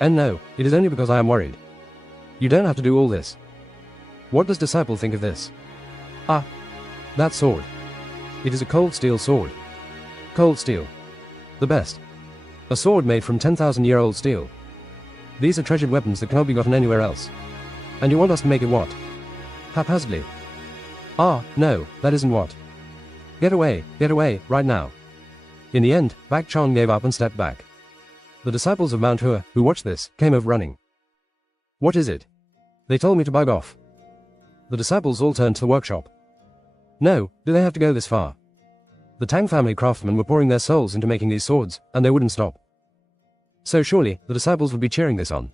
And no, it is only because I am worried. You don't have to do all this. What does disciple think of this? Ah, that sword. It is a cold steel sword. Cold steel. The best. A sword made from 10,000-year-old steel. These are treasured weapons that cannot be gotten anywhere else. And you want us to make it what? Haphazardly. Ah, no, that isn't what. Get away, right now. In the end, Bak Chon gave up and stepped back. The disciples of Mount Hua, who watched this, came over running. What is it? They told me to bug off. The disciples all turned to the workshop. No, do they have to go this far? The Tang family craftsmen were pouring their souls into making these swords, and they wouldn't stop. So surely, the disciples would be cheering this on.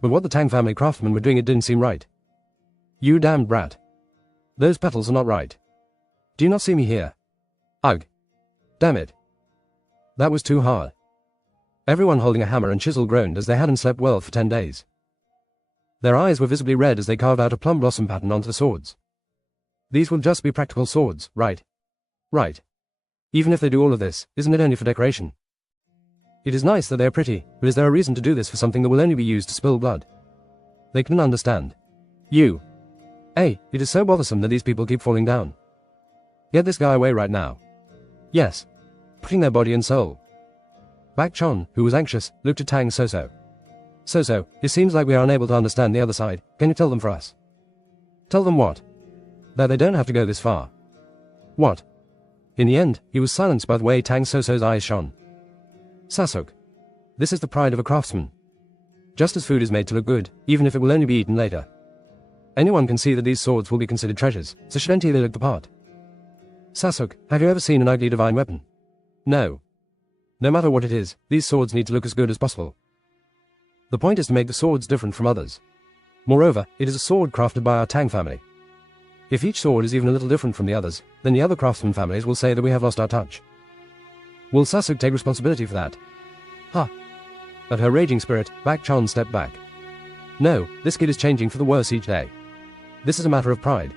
But what the Tang family craftsmen were doing, it didn't seem right. You damned brat. Those petals are not right. Do you not see me here? Ugh. Damn it. That was too hard. Everyone holding a hammer and chisel groaned as they hadn't slept well for 10 days. Their eyes were visibly red as they carved out a plum blossom pattern onto the swords. These will just be practical swords, right? Right. Even if they do all of this, isn't it only for decoration? It is nice that they are pretty, but is there a reason to do this for something that will only be used to spill blood? They couldn't understand. You. Hey, it is so bothersome that these people keep falling down. Get this guy away right now. Yes. Putting their body and soul. Bak Chon, who was anxious, looked at Tang So-so. So-so, it seems like we are unable to understand the other side. Can you tell them for us? Tell them what? That they don't have to go this far. What? In the end, he was silenced by the way Tang So-so's eyes shone. Sasuk. This is the pride of a craftsman. Just as food is made to look good, even if it will only be eaten later. Anyone can see that these swords will be considered treasures, so shouldn't they look the part? Sasuk, have you ever seen an ugly divine weapon? No. No matter what it is, these swords need to look as good as possible. The point is to make the swords different from others. Moreover, it is a sword crafted by our Tang family. If each sword is even a little different from the others, then the other craftsman families will say that we have lost our touch. Will Sasuk take responsibility for that? Ha! At her raging spirit, Bak Chon stepped back. No, this kid is changing for the worse each day. This is a matter of pride.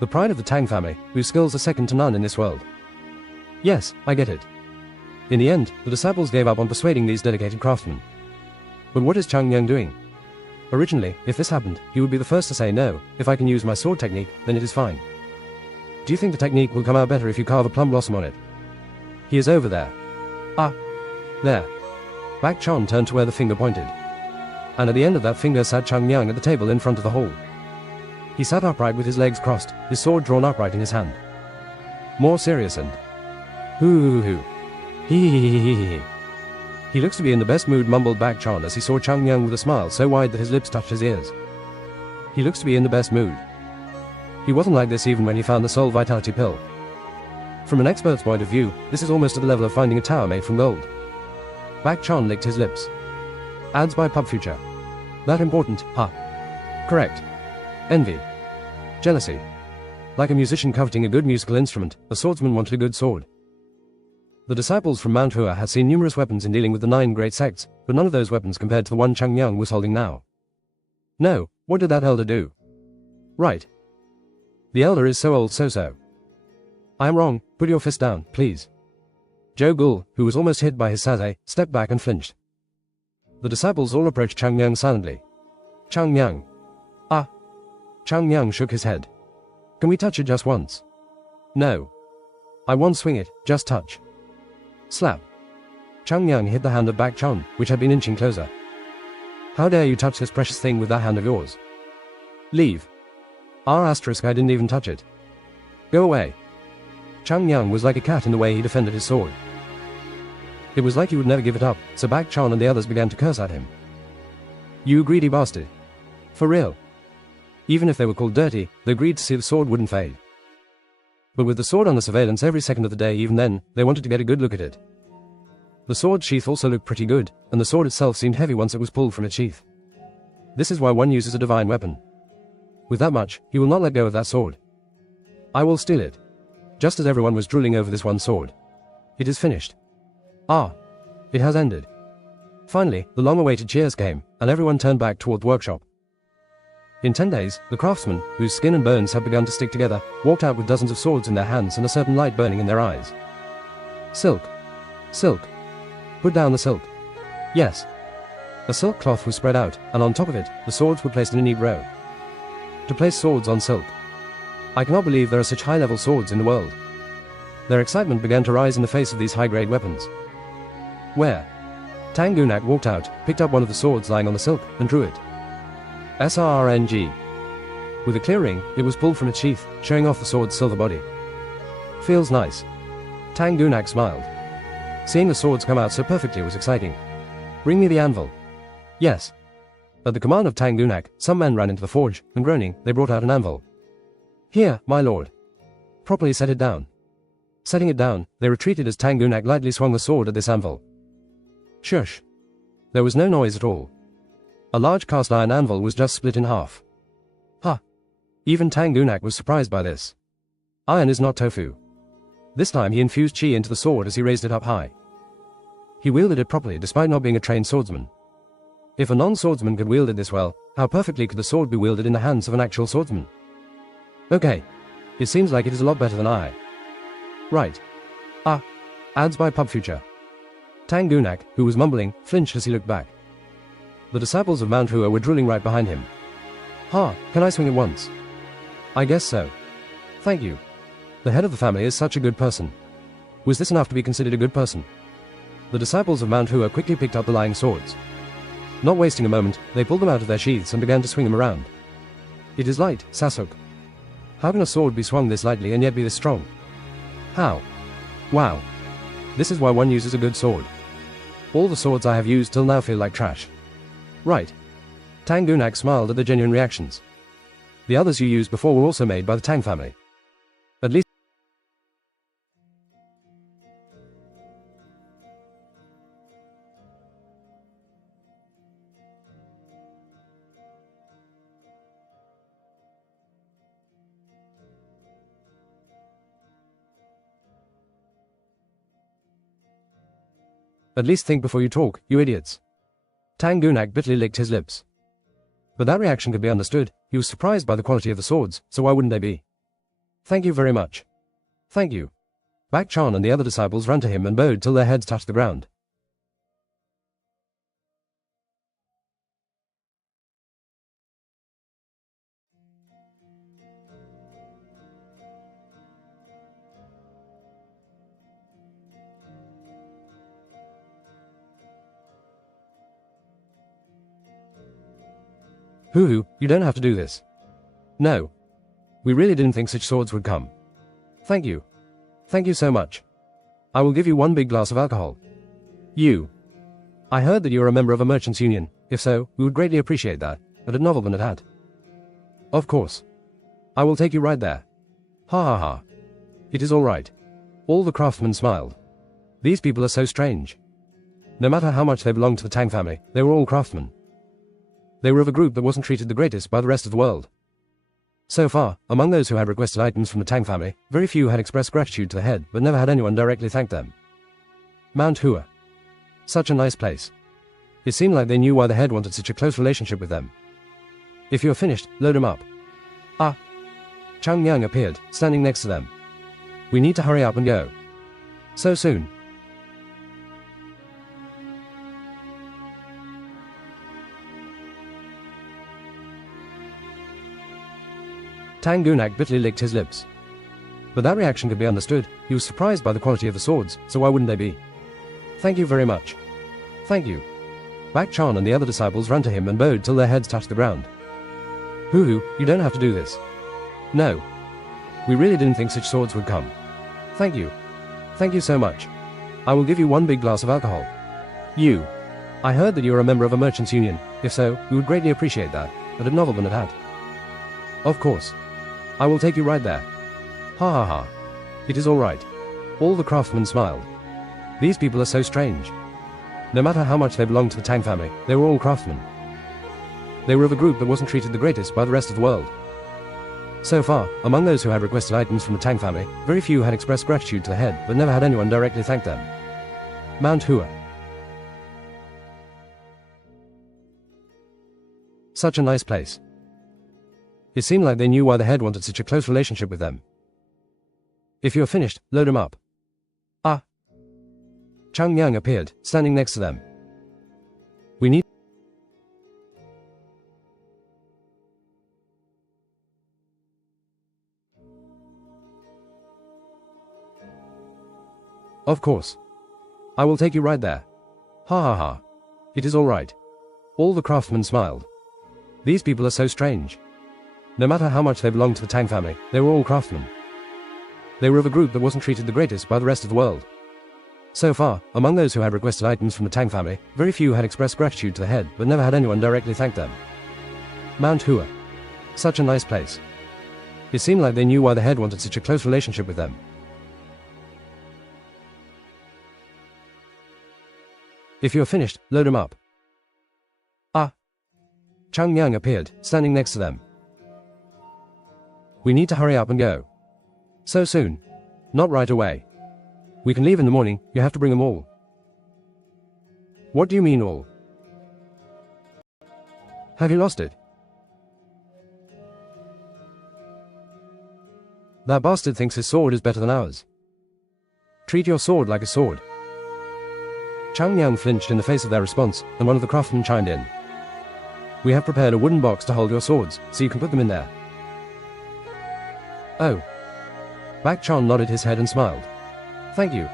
The pride of the Tang family, whose skills are second to none in this world. Yes, I get it. In the end, the disciples gave up on persuading these dedicated craftsmen. But what is Chang Yang doing? Originally, if this happened, he would be the first to say no. If I can use my sword technique, then it is fine. Do you think the technique will come out better if you carve a plum blossom on it? He is over there. Ah. There. Bak Chon turned to where the finger pointed. And at the end of that finger sat Chang Yang at the table in front of the hall. He sat upright with his legs crossed, his sword drawn upright in his hand. More serious and... Hoo. He. He looks to be in the best mood, mumbled Bak Chon as he saw Chang Yang with a smile so wide that his lips touched his ears. He looks to be in the best mood. He wasn't like this even when he found the soul vitality pill. From an expert's point of view, this is almost at the level of finding a tower made from gold. Bak Chon licked his lips. Ads by Pub Future. That important, huh? Correct. Envy. Jealousy. Like a musician coveting a good musical instrument, a swordsman wanted a good sword. The disciples from Mount Hua had seen numerous weapons in dealing with the 9 great sects, but none of those weapons compared to the one Chang Yang was holding now. No, what did that elder do? Right. The elder is so old so-so. I am wrong, put your fist down, please. Zhou Gul, who was almost hit by his saze, stepped back and flinched. The disciples all approached Chang Yang silently. Chang Yang. Ah. Chang Yang shook his head. Can we touch it just once? No. I won't swing it, just touch. Slap. Chang Yang hit the hand of Bak Chon, which had been inching closer. How dare you touch this precious thing with that hand of yours? Leave. I didn't even touch it. Go away. Chang Yang was like a cat in the way he defended his sword. It was like he would never give it up, so Bak Chon and the others began to curse at him. You greedy bastard. For real. Even if they were called dirty, they agreed to see the sword wouldn't fade. But with the sword under surveillance every second of the day, even then, they wanted to get a good look at it. The sword sheath also looked pretty good, and the sword itself seemed heavy once it was pulled from its sheath. This is why one uses a divine weapon. With that much, he will not let go of that sword. I will steal it. Just as everyone was drooling over this one sword. It is finished. Ah. It has ended. Finally, the long-awaited cheers came, and everyone turned back toward the workshop. In 10 days, the craftsmen, whose skin and bones had begun to stick together, walked out with dozens of swords in their hands and a certain light burning in their eyes. Silk. Silk. Put down the silk. Yes. A silk cloth was spread out, and on top of it, the swords were placed in a neat row. To place swords on silk. I cannot believe there are such high-level swords in the world. Their excitement began to rise in the face of these high-grade weapons. Where? Tang Gunak walked out, picked up one of the swords lying on the silk, and drew it. SRNG. With a clear ring, it was pulled from its sheath, showing off the sword's silver body. Feels nice. Tang Gunak smiled. Seeing the swords come out so perfectly was exciting. Bring me the anvil. Yes. At the command of Tang Gunak, some men ran into the forge, and groaning, they brought out an anvil. Here, my lord. Properly set it down. Setting it down, they retreated as Tang Gunak lightly swung the sword at this anvil. Shush. There was no noise at all. A large cast iron anvil was just split in half. Ha! Even Tang Gunak was surprised by this. Iron is not tofu. This time he infused chi into the sword as he raised it up high. He wielded it properly despite not being a trained swordsman. If a non-swordsman could wield it this well, how perfectly could the sword be wielded in the hands of an actual swordsman? Okay. It seems like it is a lot better than I. Right. Adds by Pub Future. Tang Gunak, who was mumbling, flinched as he looked back. The disciples of Mount Hua were drooling right behind him. Ha, can I swing it once? I guess so. Thank you. The head of the family is such a good person. Was this enough to be considered a good person? The disciples of Mount Hua quickly picked up the lying swords. Not wasting a moment, they pulled them out of their sheaths and began to swing them around. It is light, Sasuk. How can a sword be swung this lightly and yet be this strong? How? Wow. This is why one uses a good sword. All the swords I have used till now feel like trash. Right. Tang Gunak smiled at the genuine reactions. The others you used before were also made by the Tang family. At least think before you talk, you idiots. Tang Gunak bitterly licked his lips. But that reaction could be understood. He was surprised by the quality of the swords, so why wouldn't they be? Thank you very much. Thank you. Bak Chan and the other disciples ran to him and bowed till their heads touched the ground. Hoo-hoo, you don't have to do this. No. We really didn't think such swords would come. Thank you. Thank you so much. I will give you one big glass of alcohol. You. I heard that you are a member of a merchants' union. If so, we would greatly appreciate that, at a nobleman at hat. Of course. I will take you right there. Ha ha ha. It is all right. All the craftsmen smiled. These people are so strange. No matter how much they belonged to the Tang family, they were all craftsmen. They were of a group that wasn't treated the greatest by the rest of the world. So far, among those who had requested items from the Tang family, very few had expressed gratitude to the head, but never had anyone directly thank them. Mount Hua. Such a nice place. It seemed like they knew why the head wanted such a close relationship with them. If you are finished, load him up. Chang Yang appeared, standing next to them. We need to hurry up and go. So soon. Tang Gunak bitterly licked his lips. But that reaction could be understood. He was surprised by the quality of the swords, so why wouldn't they be? Thank you very much. Thank you. Bak Chan and the other disciples ran to him and bowed till their heads touched the ground. Hoo-hoo, you don't have to do this. No. We really didn't think such swords would come. Thank you. Thank you so much. I will give you one big glass of alcohol. You. I heard that you are a member of a merchants' union. If so, we would greatly appreciate that, at a nobleman at hat. Of course. I will take you right there. Ha ha ha. It is all right. All the craftsmen smiled. These people are so strange. No matter how much they belonged to the Tang family, they were all craftsmen. They were of a group that wasn't treated the greatest by the rest of the world. So far, among those who had requested items from the Tang family, very few had expressed gratitude to the head, but never had anyone directly thank them. Mount Hua. Such a nice place. It seemed like they knew why the head wanted such a close relationship with them. If you are finished, load him up. Chang Yang appeared, standing next to them. We need Of course. I will take you right there. Ha ha ha. It is all right. All the craftsmen smiled. These people are so strange. No matter how much they belonged to the Tang family, they were all craftsmen. They were of a group that wasn't treated the greatest by the rest of the world. So far, among those who had requested items from the Tang family, very few had expressed gratitude to the head, but never had anyone directly thank them. Mount Hua. Such a nice place. It seemed like they knew why the head wanted such a close relationship with them. If you are finished, load him up. Ah. Chang Yang appeared, standing next to them. We need to hurry up and go. So soon? Not right away. We can leave in the morning, you have to bring them all. What do you mean all? Have you lost it? That bastard thinks his sword is better than ours. Treat your sword like a sword. Chang Yang flinched in the face of their response, and one of the craftsmen chimed in. We have prepared a wooden box to hold your swords, so you can put them in there. Oh. Bak Chan nodded his head and smiled. Thank you.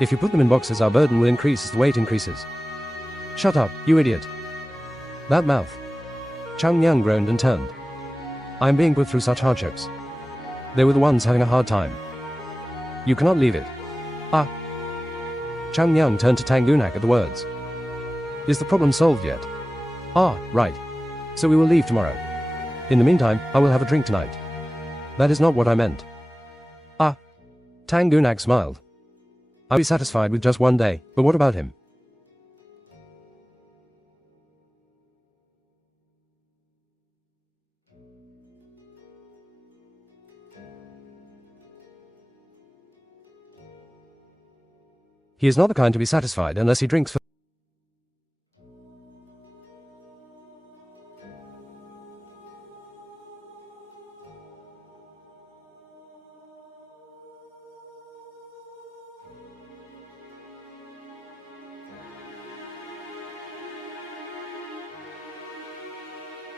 If you put them in boxes, our burden will increase as the weight increases. Shut up, you idiot. That mouth. Chang Yang groaned and turned. I am being put through such hardships. They were the ones having a hard time. You cannot leave it. Ah. Chang Yang turned to Tang Gunak at the words. Is the problem solved yet? Ah, right. So we will leave tomorrow. In the meantime, I will have a drink tonight. That is not what I meant. Ah. Tang Gunak smiled. I'll be satisfied with just one day, but what about him? He is not the kind to be satisfied unless he drinks for...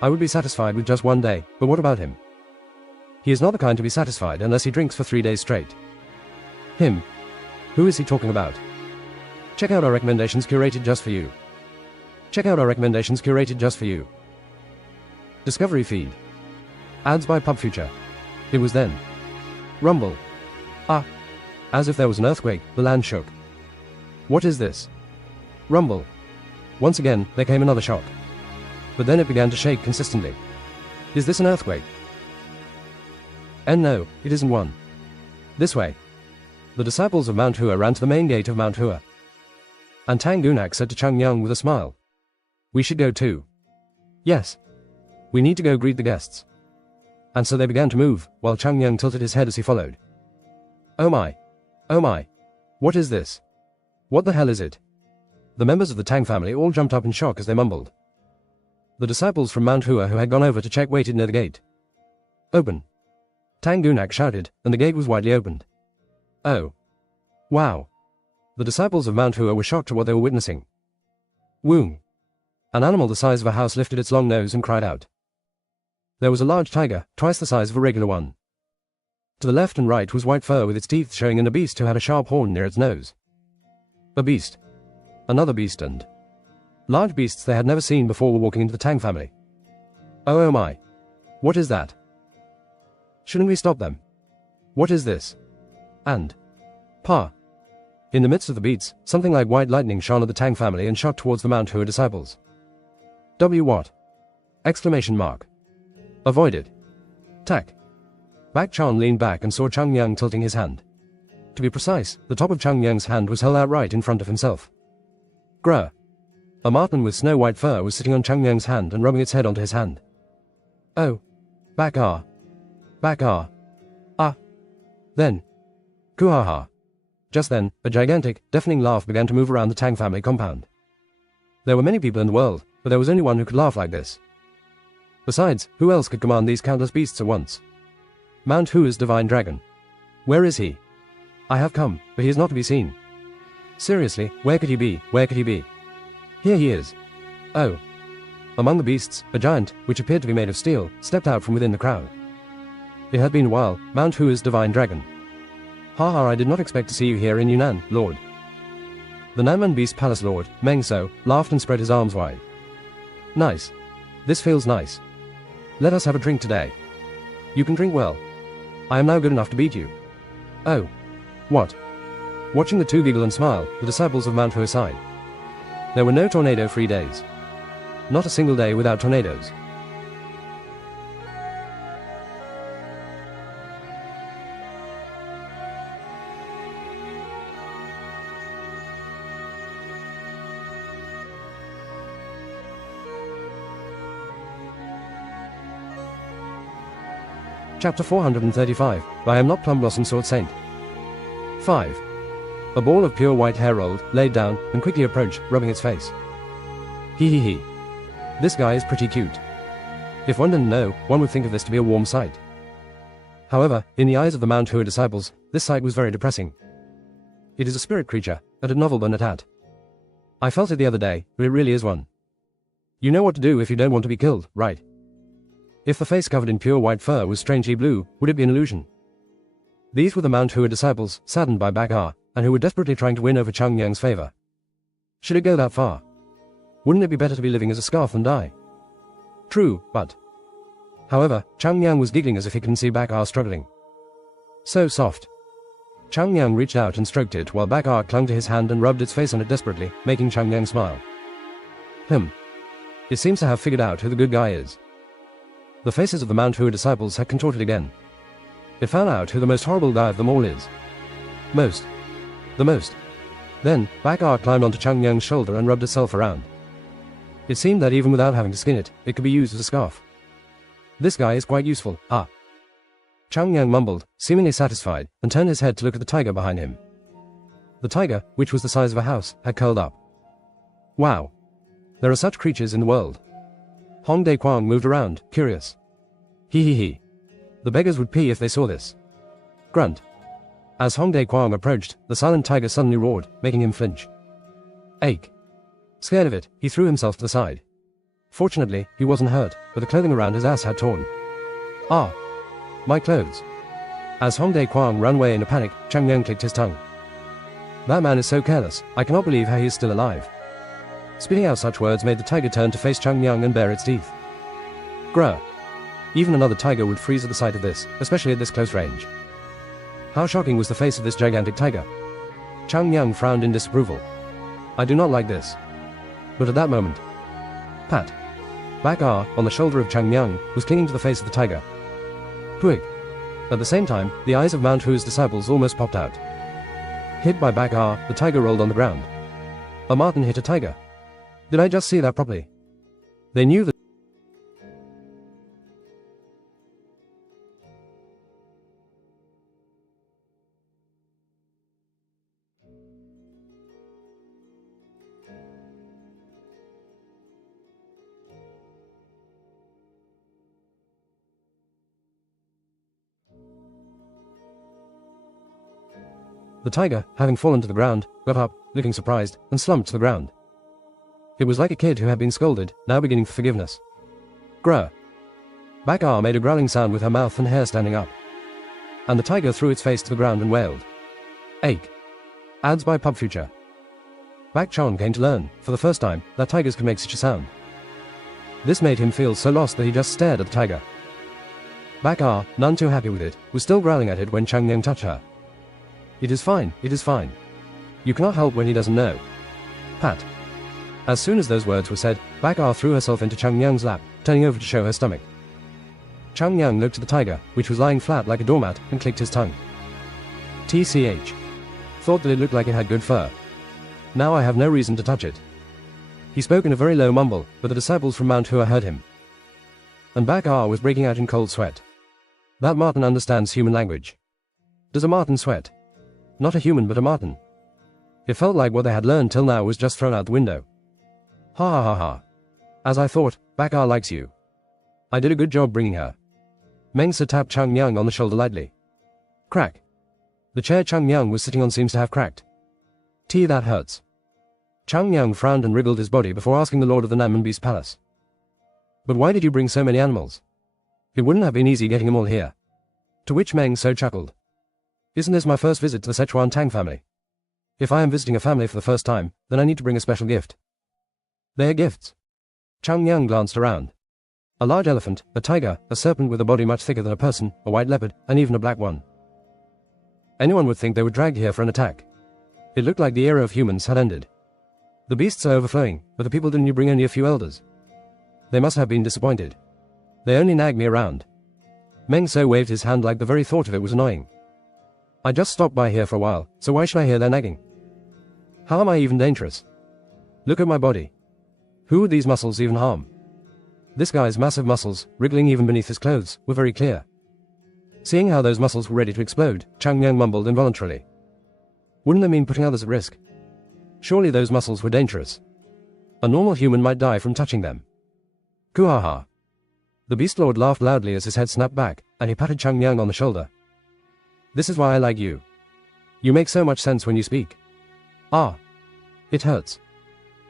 I would be satisfied with just one day, but what about him? He is not the kind to be satisfied unless he drinks for 3 days straight. Him? Who is he talking about? Check out our recommendations curated just for you. Check out our recommendations curated just for you. Discovery feed. Ads by PubFuture. It was then. Rumble. Ah. As if there was an earthquake, the land shook. What is this? Rumble. Once again, there came another shock. But then it began to shake consistently. Is this an earthquake? And no, it isn't one. This way. The disciples of Mount Hua ran to the main gate of Mount Hua. And Tang Gunak said to Chang Yang with a smile. We should go too. Yes. We need to go greet the guests. And so they began to move, while Chang Yang tilted his head as he followed. Oh my. Oh my. What is this? What the hell is it? The members of the Tang family all jumped up in shock as they mumbled. The disciples from Mount Hua who had gone over to check waited near the gate. Open. Tang Gunak shouted, and the gate was widely opened. Oh. Wow. The disciples of Mount Hua were shocked at what they were witnessing. Woong. An animal the size of a house lifted its long nose and cried out. There was a large tiger, twice the size of a regular one. To the left and right was white fur with its teeth showing, and a beast who had a sharp horn near its nose. A beast. Another beast, and large beasts they had never seen before were walking into the Tang family. Oh my. What is that? Shouldn't we stop them? What is this? And Pa. In the midst of the beats, something like white lightning shone at the Tang family and shot towards the Mount Hua disciples. What? Exclamation mark. Avoided. Tack. Bak Chan leaned back and saw Chang Yang tilting his hand. To be precise, the top of Chang Yang's hand was held out right in front of himself. Grr. A marten with snow-white fur was sitting on Chang Yang's hand and rubbing its head onto his hand. Oh. Bak ah. Bak ah. Ah. Then. Kuhaha. Just then, a gigantic, deafening laugh began to move around the Tang family compound. There were many people in the world, but there was only one who could laugh like this. Besides, who else could command these countless beasts at once? Mount Hua's divine dragon. Where is he? I have come, but he is not to be seen. Seriously, where could he be? Where could he be? Here he is. Oh. Among the beasts, a giant, which appeared to be made of steel, stepped out from within the crowd. It had been a while, Mount Hua's divine dragon. Haha, I did not expect to see you here in Yunnan, Lord. The Nanman Beast Palace Lord, Meng So, laughed and spread his arms wide. Nice. This feels nice. Let us have a drink today. You can drink well. I am now good enough to beat you. Oh. What? Watching the two giggle and smile, the disciples of Mount Hua sighed. There were no tornado-free days. Not a single day without tornadoes. Chapter 435, I Am Not Plum Blossom Sword Saint. 5. A ball of pure white hair rolled, laid down, and quickly approached, rubbing its face. He. This guy is pretty cute. If one didn't know, one would think of this to be a warm sight. However, in the eyes of the Mount Hua disciples, this sight was very depressing. It is a spirit creature, and a novel at that. I felt it the other day, but it really is one. You know what to do if you don't want to be killed, right? If the face covered in pure white fur was strangely blue, would it be an illusion? These were the Mount Hua disciples, saddened by Bakar, and who were desperately trying to win over Chang Yang's favor. Should it go that far? Wouldn't it be better to be living as a scarf than die? True, but... However, Chang Yang was giggling as if he couldn't see Bakar struggling. So soft. Chang Yang reached out and stroked it while Bakar clung to his hand and rubbed its face on it desperately, making Chang Yang smile. It seems to have figured out who the good guy is. The faces of the Mount Hua disciples had contorted again. It found out who the most horrible guy of them all is. The most. Then, Bakar climbed onto Chang Yang's shoulder and rubbed itself around. It seemed that even without having to skin it, it could be used as a scarf. This guy is quite useful, Chang Yang mumbled, seemingly satisfied, and turned his head to look at the tiger behind him. The tiger, which was the size of a house, had curled up. Wow. There are such creatures in the world. Hong Dai Kwang moved around, curious. He. The beggars would pee if they saw this. Grunt. As Hong Dai Kwang approached, the silent tiger suddenly roared, making him flinch. Ache. Scared of it, he threw himself to the side. Fortunately, he wasn't hurt, but the clothing around his ass had torn. My clothes. As Hong Dai Kwang ran away in a panic, Chang Yang clicked his tongue. That man is so careless, I cannot believe how he is still alive. Spitting out such words made the tiger turn to face Chang Yang and bare its teeth. Grr. Even another tiger would freeze at the sight of this, especially at this close range. How shocking was the face of this gigantic tiger. Chang Yang frowned in disapproval. I do not like this. But at that moment... Pat. Bakar, on the shoulder of Chang Yang, was clinging to the face of the tiger. Twig. At the same time, the eyes of Mount Hua's disciples almost popped out. Hit by Bakar, the tiger rolled on the ground. A marten hit a tiger. Did I just see that properly? They knew that. The tiger, having fallen to the ground, got up, looking surprised, and slumped to the ground. It was like a kid who had been scolded, now beginning for forgiveness. Grr. Bakar made a growling sound with her mouth and hair standing up. And the tiger threw its face to the ground and wailed. Ache. Ads by Pub Future. Bak Chon came to learn, for the first time, that tigers could make such a sound. This made him feel so lost that he just stared at the tiger. Bakar, none too happy with it, was still growling at it when Chang Yang touched her. It is fine. You cannot help when he doesn't know. Pat. As soon as those words were said, Bakar threw herself into Chang Yang's lap, turning over to show her stomach. Chang Yang looked at the tiger, which was lying flat like a doormat, and clicked his tongue. TCH. Thought that it looked like it had good fur. Now I have no reason to touch it. He spoke in a very low mumble, but the disciples from Mount Hua heard him. And Bakar was breaking out in cold sweat. That marten understands human language. Does a marten sweat? Not a human but a marten. It felt like what they had learned till now was just thrown out the window. Ha. As I thought, Bakar likes you. I did a good job bringing her. Mengsa tapped Chang Yang on the shoulder lightly. Crack. The chair Chang Yang was sitting on seems to have cracked. That hurts. Chang Yang frowned and wriggled his body before asking the lord of the Nanman Beast Palace. But why did you bring so many animals? It wouldn't have been easy getting them all here. To which Meng So chuckled. Isn't this my first visit to the Sichuan Tang family? If I am visiting a family for the first time, then I need to bring a special gift. They are gifts. Chang Yang glanced around. A large elephant, a tiger, a serpent with a body much thicker than a person, a white leopard, and even a black one. Anyone would think they were dragged here for an attack. It looked like the era of humans had ended. The beasts are overflowing, but the people didn't bring only a few elders. They must have been disappointed. They only nagged me around. Meng So waved his hand like the very thought of it was annoying. I just stopped by here for a while, so why should I hear their nagging? How am I even dangerous? Look at my body. Who would these muscles even harm? This guy's massive muscles, wriggling even beneath his clothes, were very clear. Seeing how those muscles were ready to explode, Chang Yang mumbled involuntarily. Wouldn't that mean putting others at risk? Surely those muscles were dangerous. A normal human might die from touching them. Kuhaha. The Beast Lord laughed loudly as his head snapped back, and he patted Chang Yang on the shoulder. This is why I like you. You make so much sense when you speak. Ah. It hurts.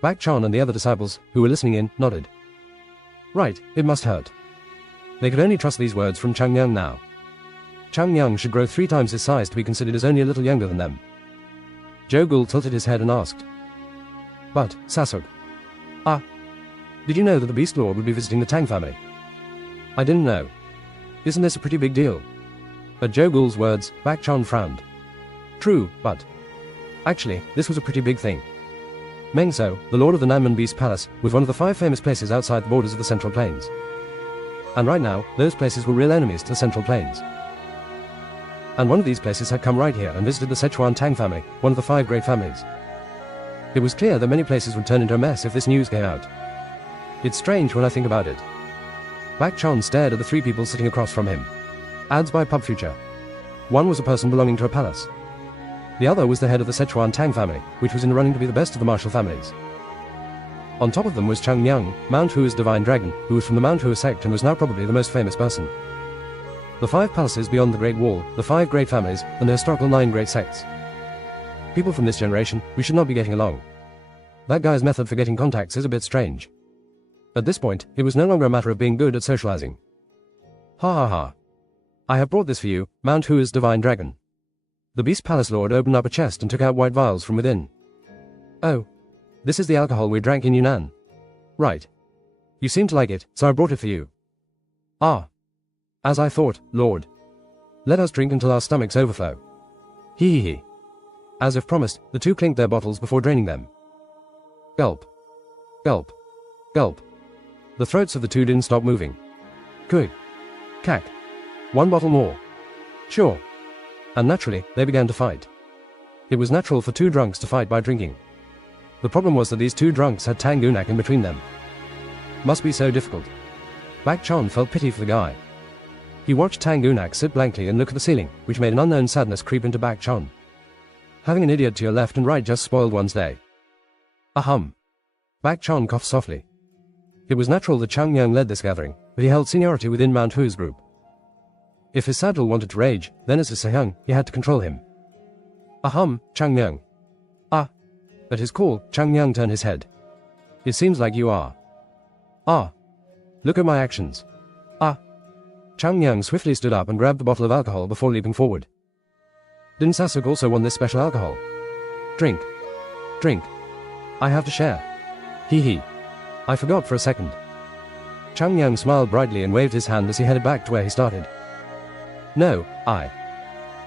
Bak Chan and the other disciples, who were listening in, nodded. Right, it must hurt. They could only trust these words from Chang Yang now. Chang Yang should grow 3 times his size to be considered as only a little younger than them. Zhou Gul tilted his head and asked. But, Sasuk. Ah. Did you know that the Beast Lord would be visiting the Tang family? I didn't know. Isn't this a pretty big deal? At Zhou Gul's words, Bak Chan frowned. True, but... Actually, this was a pretty big thing. Meng So, the lord of the Nanman Beast Palace, was one of the 5 famous places outside the borders of the Central Plains. And right now, those places were real enemies to the Central Plains. And one of these places had come right here and visited the Sichuan Tang family, one of the 5 great families. It was clear that many places would turn into a mess if this news came out. It's strange when I think about it. Bak Chan stared at the 3 people sitting across from him. Ads by Pub Future. One was a person belonging to a palace. The other was the head of the Sichuan Tang family, which was in the running to be the best of the martial families. On top of them was Chang Yang, Mount-Hua's divine dragon, who was from the Mount-Hua-sect and was now probably the most famous person. The 5 palaces beyond the Great Wall, the 5 great families, and the historical 9 great sects. People from this generation, we should not be getting along. That guy's method for getting contacts is a bit strange. At this point, it was no longer a matter of being good at socializing. Ha ha ha. I have brought this for you, Mount-Hua's divine dragon. The Beast Palace Lord opened up a chest and took out white vials from within. Oh. This is the alcohol we drank in Yunnan. Right. You seem to like it, so I brought it for you. Ah. As I thought, Lord. Let us drink until our stomachs overflow. Hee hee hee. As if promised, the 2 clinked their bottles before draining them. Gulp. Gulp. Gulp. The throats of the 2 didn't stop moving. Quick. Cack. 1 bottle more. Sure. And naturally, they began to fight. It was natural for 2 drunks to fight by drinking. The problem was that these 2 drunks had Tangunak in between them. Must be so difficult. Bak Chan felt pity for the guy. He watched Tangunak sit blankly and look at the ceiling, which made an unknown sadness creep into Bak Chan. Having an idiot to your left and right just spoiled one's day. Ahem. Bak Chan coughed softly. It was natural that Chang Yang led this gathering, but he held seniority within Mount Hu's group. If his saddle wanted to rage, then as his Sehung, he had to control him. Ahem, Chang Yang. Ah. At his call, Chang Yang turned his head. It seems like you are. Ah. Look at my actions. Ah. Chang Yang swiftly stood up and grabbed the bottle of alcohol before leaping forward. Didn't Sasuk also want this special alcohol? Drink. Drink. I have to share. Hee hee. I forgot for a second. Chang Yang smiled brightly and waved his hand as he headed back to where he started. No, I.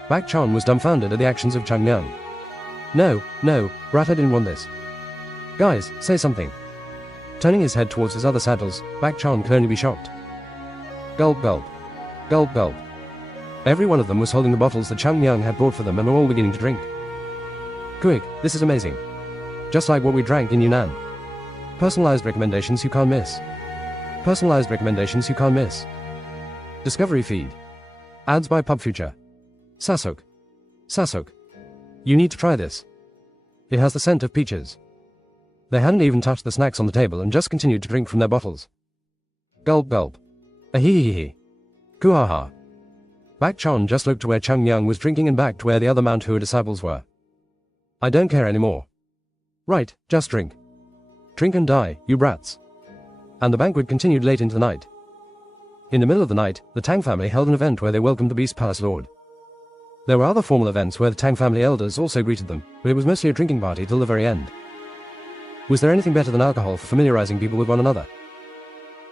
Bak Chan was dumbfounded at the actions of Chang Yang. No, Brat, I didn't want this. Guys, say something. Turning his head towards his other saddles, Bak Chan could only be shocked. Gulp gulp. Gulp gulp. Every one of them was holding the bottles that Chang Yang had brought for them and were all beginning to drink. Quick, this is amazing. Just like what we drank in Yunnan. Personalized recommendations you can't miss. Personalized recommendations you can't miss. Discovery feed. Ads by Pub Future. Sasuk. Sasuk. You need to try this. It has the scent of peaches. They hadn't even touched the snacks on the table and just continued to drink from their bottles. Gulp gulp. Ahee. Kuhaha. Bak Chan just looked to where Chang Yang was drinking and back to where the other Mount Hua disciples were. I don't care anymore. Right, just drink. Drink and die, you brats. And the banquet continued late into the night. In the middle of the night, the Tang family held an event where they welcomed the Beast Palace Lord. There were other formal events where the Tang family elders also greeted them, but it was mostly a drinking party till the very end. Was there anything better than alcohol for familiarizing people with one another?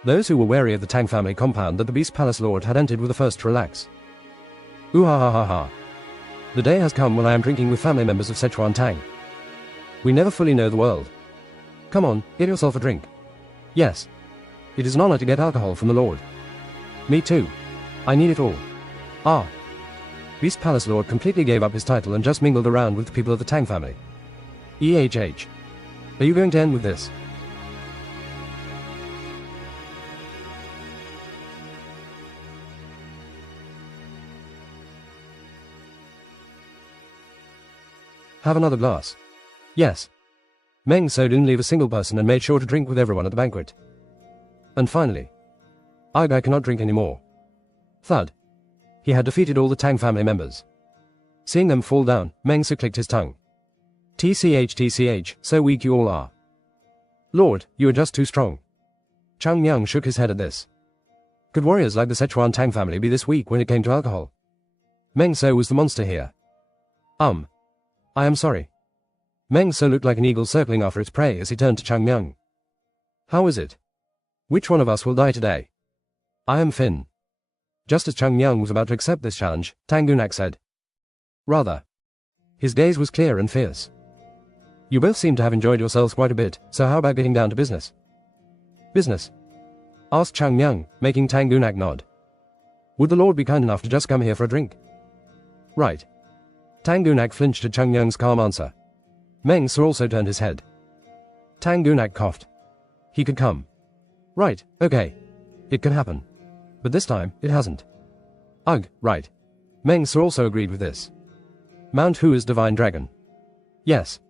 Those who were wary of the Tang family compound that the Beast Palace Lord had entered were the first to relax. Ooh ha ha ha ha. The day has come when I am drinking with family members of Sichuan Tang. We never fully know the world. Come on, get yourself a drink. Yes. It is an honor to get alcohol from the Lord. Me too. I need it all. Ah. Beast Palace Lord completely gave up his title and just mingled around with the people of the Tang family. EHH. Are you going to end with this? Have another glass. Yes. Meng So didn't leave a single person and made sure to drink with everyone at the banquet. And finally, I cannot drink anymore. Thud. He had defeated all the Tang family members. Seeing them fall down, Meng So clicked his tongue. TCH, so weak you all are. Lord, you are just too strong. Chang Yang shook his head at this. Could warriors like the Sichuan Tang family be this weak when it came to alcohol? Meng So was the monster here. I am sorry. Meng So looked like an eagle circling after its prey as he turned to Chang Yang. How is it? Which one of us will die today? I am Finn. Just as Chang Yang was about to accept this challenge, Tang Gunak said. Rather. His gaze was clear and fierce. You both seem to have enjoyed yourselves quite a bit, so how about getting down to business? Business? Asked Chang Yang, making Tang Gunak nod. Would the Lord be kind enough to just come here for a drink? Right. Tang Gunak flinched at Chang Yang's calm answer. Meng So also turned his head. Tang Gunak coughed. He could come. Right, okay. It could happen. But this time, it hasn't. Ugh, right. Meng So also agreed with this. Mount Hua's divine dragon. Yes.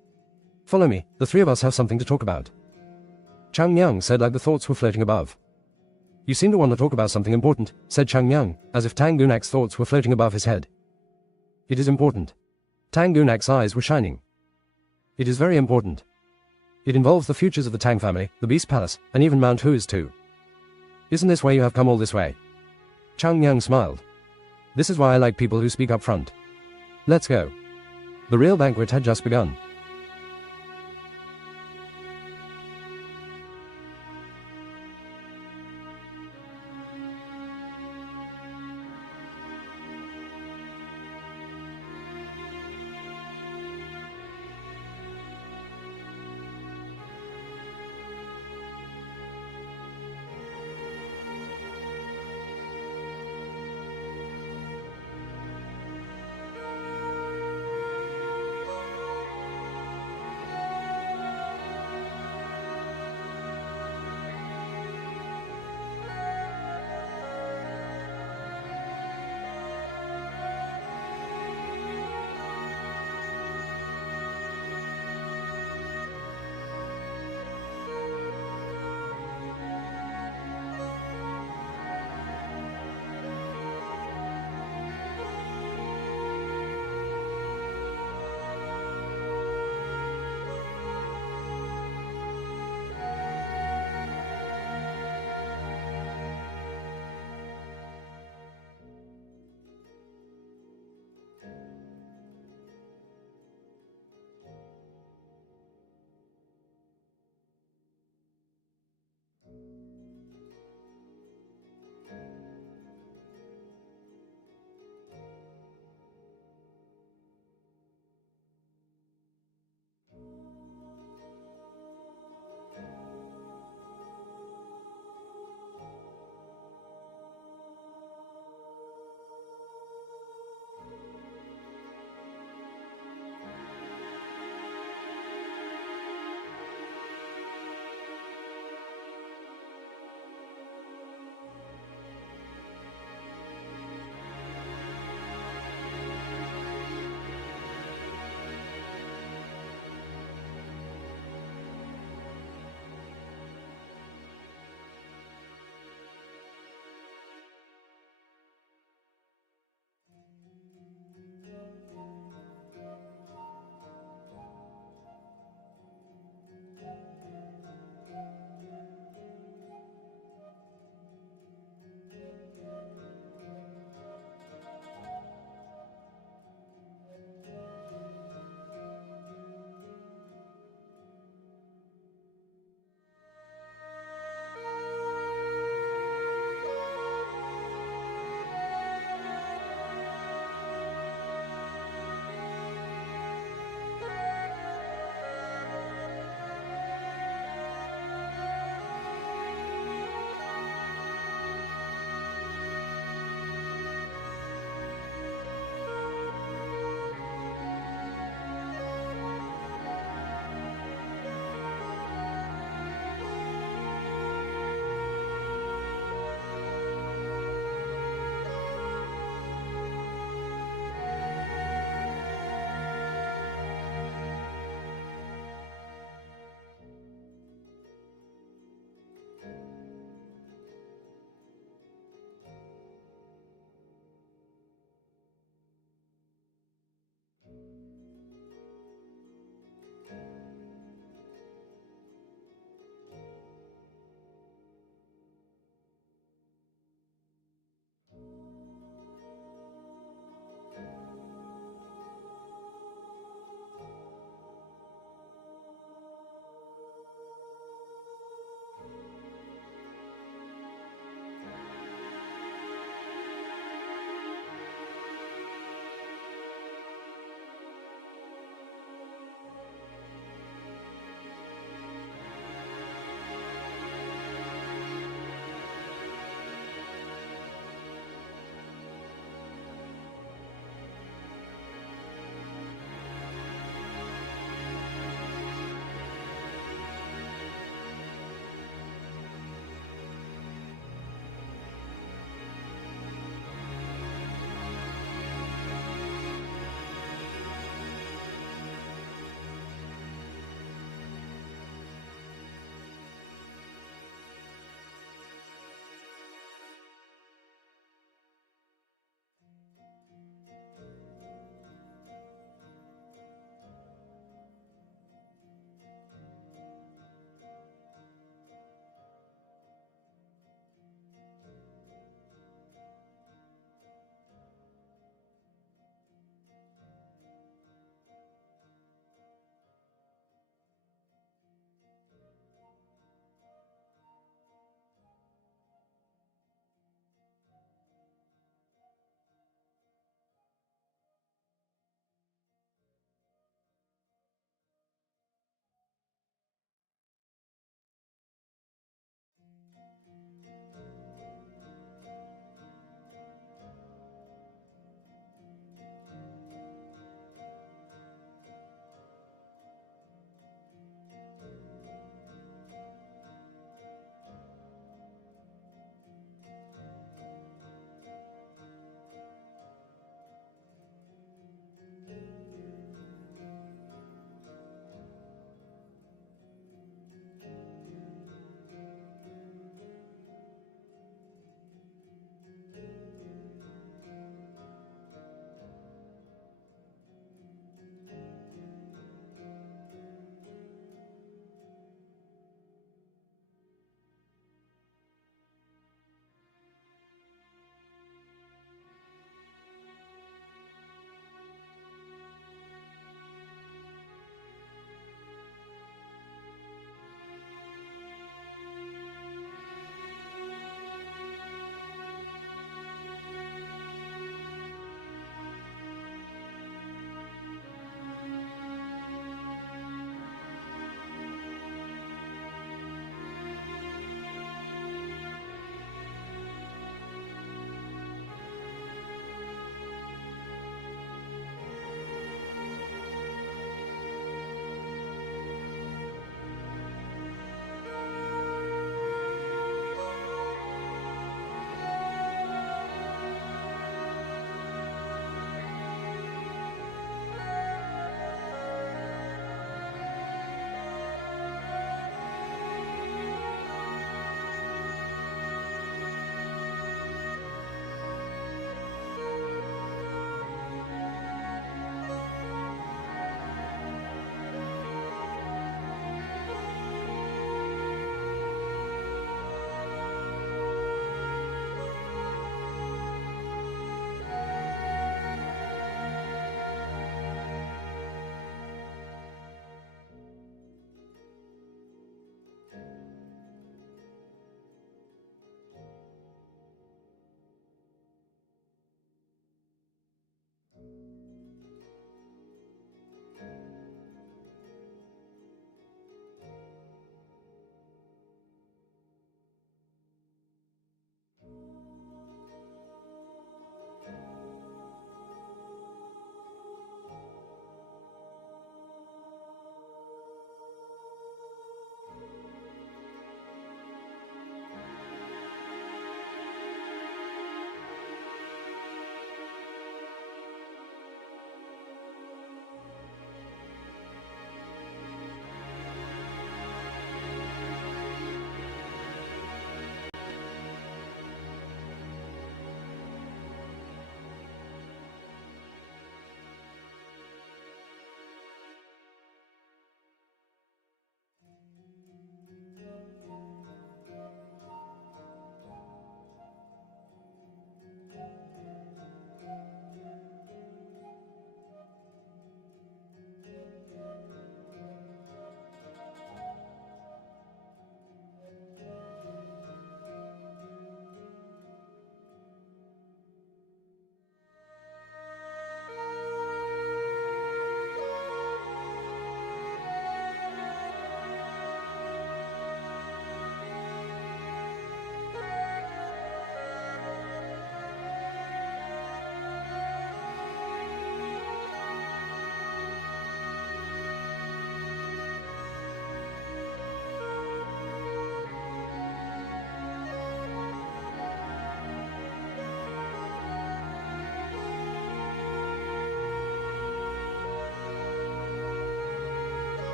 Follow me, the three of us have something to talk about. Chang Yang said like the thoughts were floating above. You seem to want to talk about something important, said Chang Yang, as if Tang Gunak's thoughts were floating above his head. It is important. Tang Gunak's eyes were shining. It is very important. It involves the futures of the Tang family, the Beast Palace, and even Mount Hua's too. Isn't this why you have come all this way? Chang Yang smiled. This is why I like people who speak up front. Let's go. The real banquet had just begun.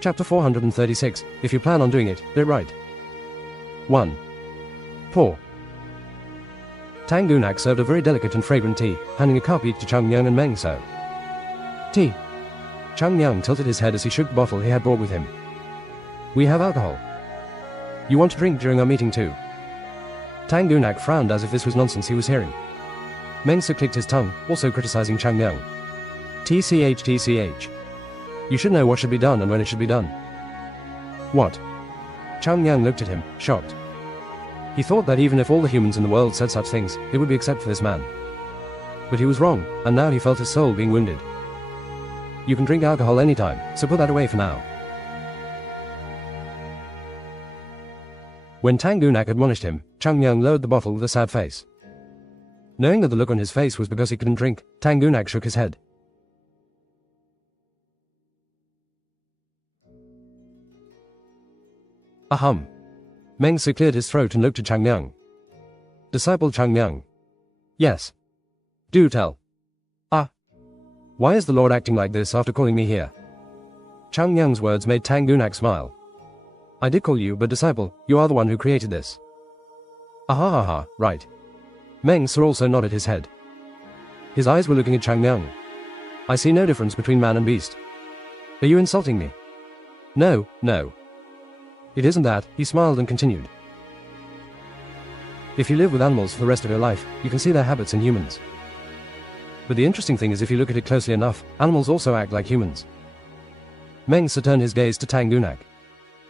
Chapter 436. If you plan on doing it, do it right. 1. Pour. Tang Gunak served a very delicate and fragrant tea, handing a cup each to Chung Yung and Meng So. Tea. Chung Yung tilted his head as he shook the bottle he had brought with him. We have alcohol. You want to drink during our meeting too? Tang Gunak frowned as if this was nonsense he was hearing. Meng So clicked his tongue, also criticizing Chung Yung. TCH. You should know what should be done and when it should be done. What? Chung Yung looked at him, shocked. He thought that even if all the humans in the world said such things, it would be except for this man. But he was wrong, and now he felt his soul being wounded. You can drink alcohol anytime, so put that away for now. When Tang Gunak admonished him, Chung Yung lowered the bottle with a sad face. Knowing that the look on his face was because he couldn't drink, Tang Gunak shook his head. Ahem. Meng So cleared his throat and looked at Chung Yung. Disciple Chung Yung. Yes. Do tell. Why is the Lord acting like this after calling me here? Chung Yung's words made Tang Gunak smile. I did call you, but disciple, you are the one who created this. Ahahaha, right. Meng So also nodded his head. His eyes were looking at Chung Yung. I see no difference between man and beast. Are you insulting me? No. It isn't that, he smiled and continued. If you live with animals for the rest of your life, you can see their habits in humans. But the interesting thing is if you look at it closely enough, animals also act like humans. Meng So turned his gaze to Tang Gunak.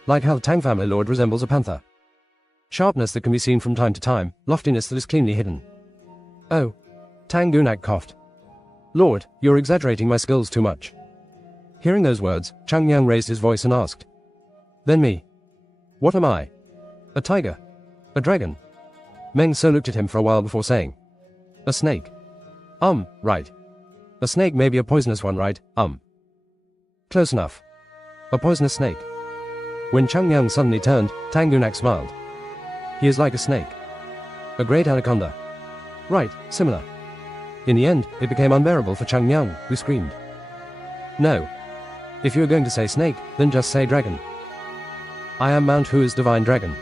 Like how the Tang family lord resembles a panther. Sharpness that can be seen from time to time, loftiness that is cleanly hidden. Oh. Tang Gunak coughed. Lord, you're exaggerating my skills too much. Hearing those words, Chung Yung raised his voice and asked. Then me. What am I? A tiger? A dragon? Meng So looked at him for a while before saying. A snake. Right. A snake may be a poisonous one, right? Close enough. A poisonous snake. When Chung Yung suddenly turned, Tang Gunak smiled. He is like a snake. A great anaconda. Right, similar. In the end, it became unbearable for Chung Yung, who screamed. No. If you are going to say snake, then just say dragon. I am Mount-Hua's divine dragon.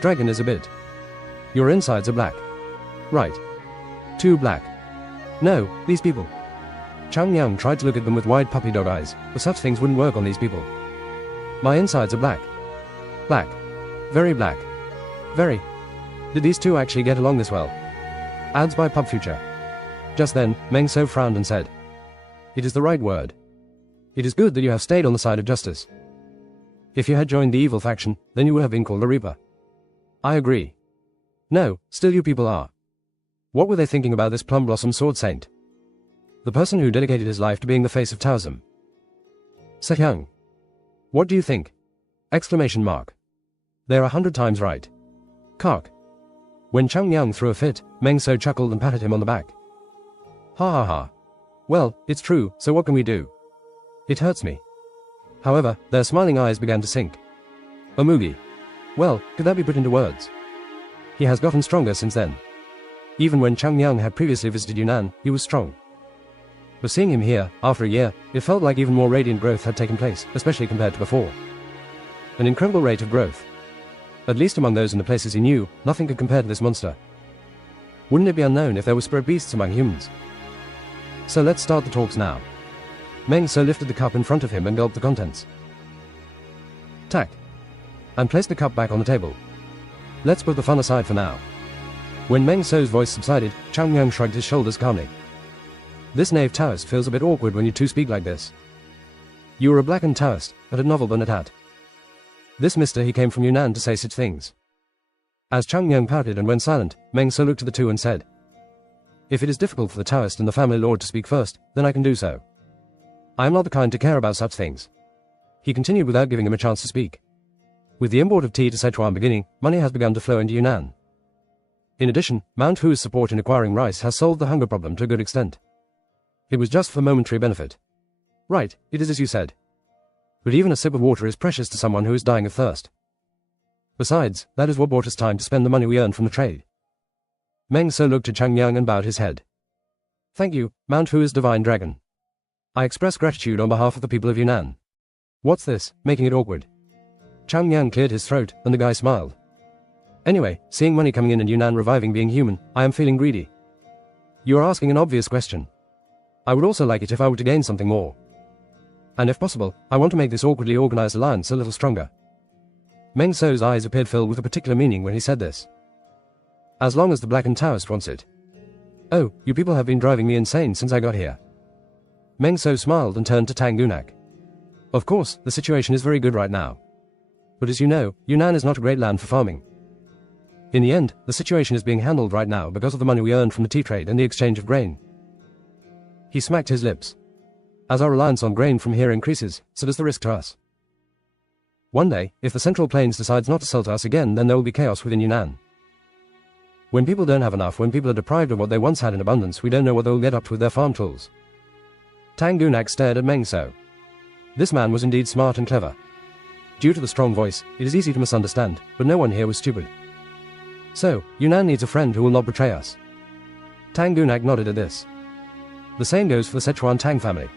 Dragon is a bit. Your insides are black. Right. Too black. No, these people. Chung Yung tried to look at them with wide puppy dog eyes, but such things wouldn't work on these people. My insides are black. Black. Very black. Very. Did these two actually get along this well? Ads by Pub Future. Just then, Meng So frowned and said. It is the right word. It is good that you have stayed on the side of justice. If you had joined the evil faction, then you would have been called a Reaper. I agree. No, still you people are. What were they thinking about this Plum Blossom Sword Saint? The person who dedicated his life to being the face of Taoism. Sehyang. What do you think? Exclamation mark. They're 100 times right. Cock. When Chung Yung threw a fit, Meng So chuckled and patted him on the back. Ha ha ha. Well, it's true, so what can we do? It hurts me. However, their smiling eyes began to sink. A Mugi. Well, could that be put into words? He has gotten stronger since then. Even when Chung Yung had previously visited Yunnan, he was strong. But seeing him here, after a year, it felt like even more radiant growth had taken place, especially compared to before. An incredible rate of growth. At least among those in the places he knew, nothing could compare to this monster. Wouldn't it be unknown if there were spirit beasts among humans? So let's start the talks now. Meng So lifted the cup in front of him and gulped the contents. Tack. And placed the cup back on the table. Let's put the fun aside for now. When Meng So's voice subsided, Chung Yung shrugged his shoulders calmly. This knave Taoist feels a bit awkward when you two speak like this. You are a blackened Taoist, and a novelman at that. This mister he came from Yunnan to say such things. As Chung Yung pouted and went silent, Meng So looked at the two and said, If it is difficult for the Taoist and the family lord to speak first, then I can do so. I am not the kind to care about such things. He continued without giving him a chance to speak. With the import of tea to Sichuan beginning, money has begun to flow into Yunnan. In addition, Mount-Hua's support in acquiring rice has solved the hunger problem to a good extent. It was just for momentary benefit. Right, it is as you said. But even a sip of water is precious to someone who is dying of thirst. Besides, that is what bought us time to spend the money we earned from the trade. Meng So looked at Chung Yung and bowed his head. Thank you, Mount-Hua's divine dragon. I express gratitude on behalf of the people of Yunnan. What's this, making it awkward? Chang Yang cleared his throat, and the guy smiled. Anyway, seeing money coming in and Yunnan reviving being human, I am feeling greedy. You are asking an obvious question. I would also like it if I were to gain something more. And if possible, I want to make this awkwardly organized alliance a little stronger. Meng So's eyes appeared filled with a particular meaning when he said this. As long as the blackened Taoist wants it. Oh, you people have been driving me insane since I got here. Meng So smiled and turned to Tang Gunak. Of course, the situation is very good right now. But as you know, Yunnan is not a great land for farming. In the end, the situation is being handled right now because of the money we earned from the tea trade and the exchange of grain. He smacked his lips. As our reliance on grain from here increases, so does the risk to us. One day, if the Central Plains decides not to sell to us again, then there will be chaos within Yunnan. When people don't have enough, when people are deprived of what they once had in abundance, we don't know what they'll get up to with their farm tools. Tang Gunak stared at Meng So. This man was indeed smart and clever. Due to the strong voice, it is easy to misunderstand, but no one here was stupid. So, Yunnan needs a friend who will not betray us. Tang Gunak nodded at this. The same goes for the Sichuan Tang family.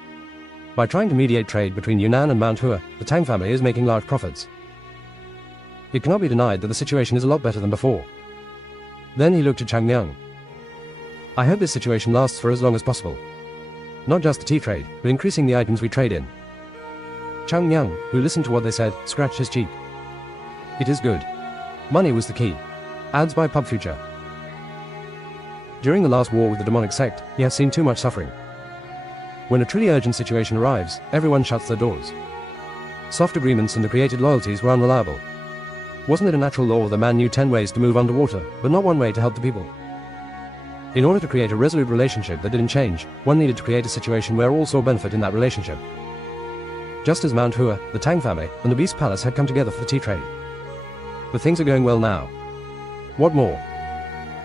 By trying to mediate trade between Yunnan and Mount Hua, the Tang family is making large profits. It cannot be denied that the situation is a lot better than before. Then he looked at Chang Yang. I hope this situation lasts for as long as possible. Not just the tea trade, but increasing the items we trade in. Chang Yang, who listened to what they said, scratched his cheek. It is good. Money was the key. Adds by Pub Future. During the last war with the demonic sect, he has seen too much suffering. When a truly urgent situation arrives, everyone shuts their doors. Soft agreements and the created loyalties were unreliable. Wasn't it a natural law that man knew 10 ways to move underwater, but not one way to help the people? In order to create a resolute relationship that didn't change, one needed to create a situation where all saw benefit in that relationship. Just as Mount Hua, the Tang family, and the Beast Palace had come together for the tea trade. But things are going well now. What more?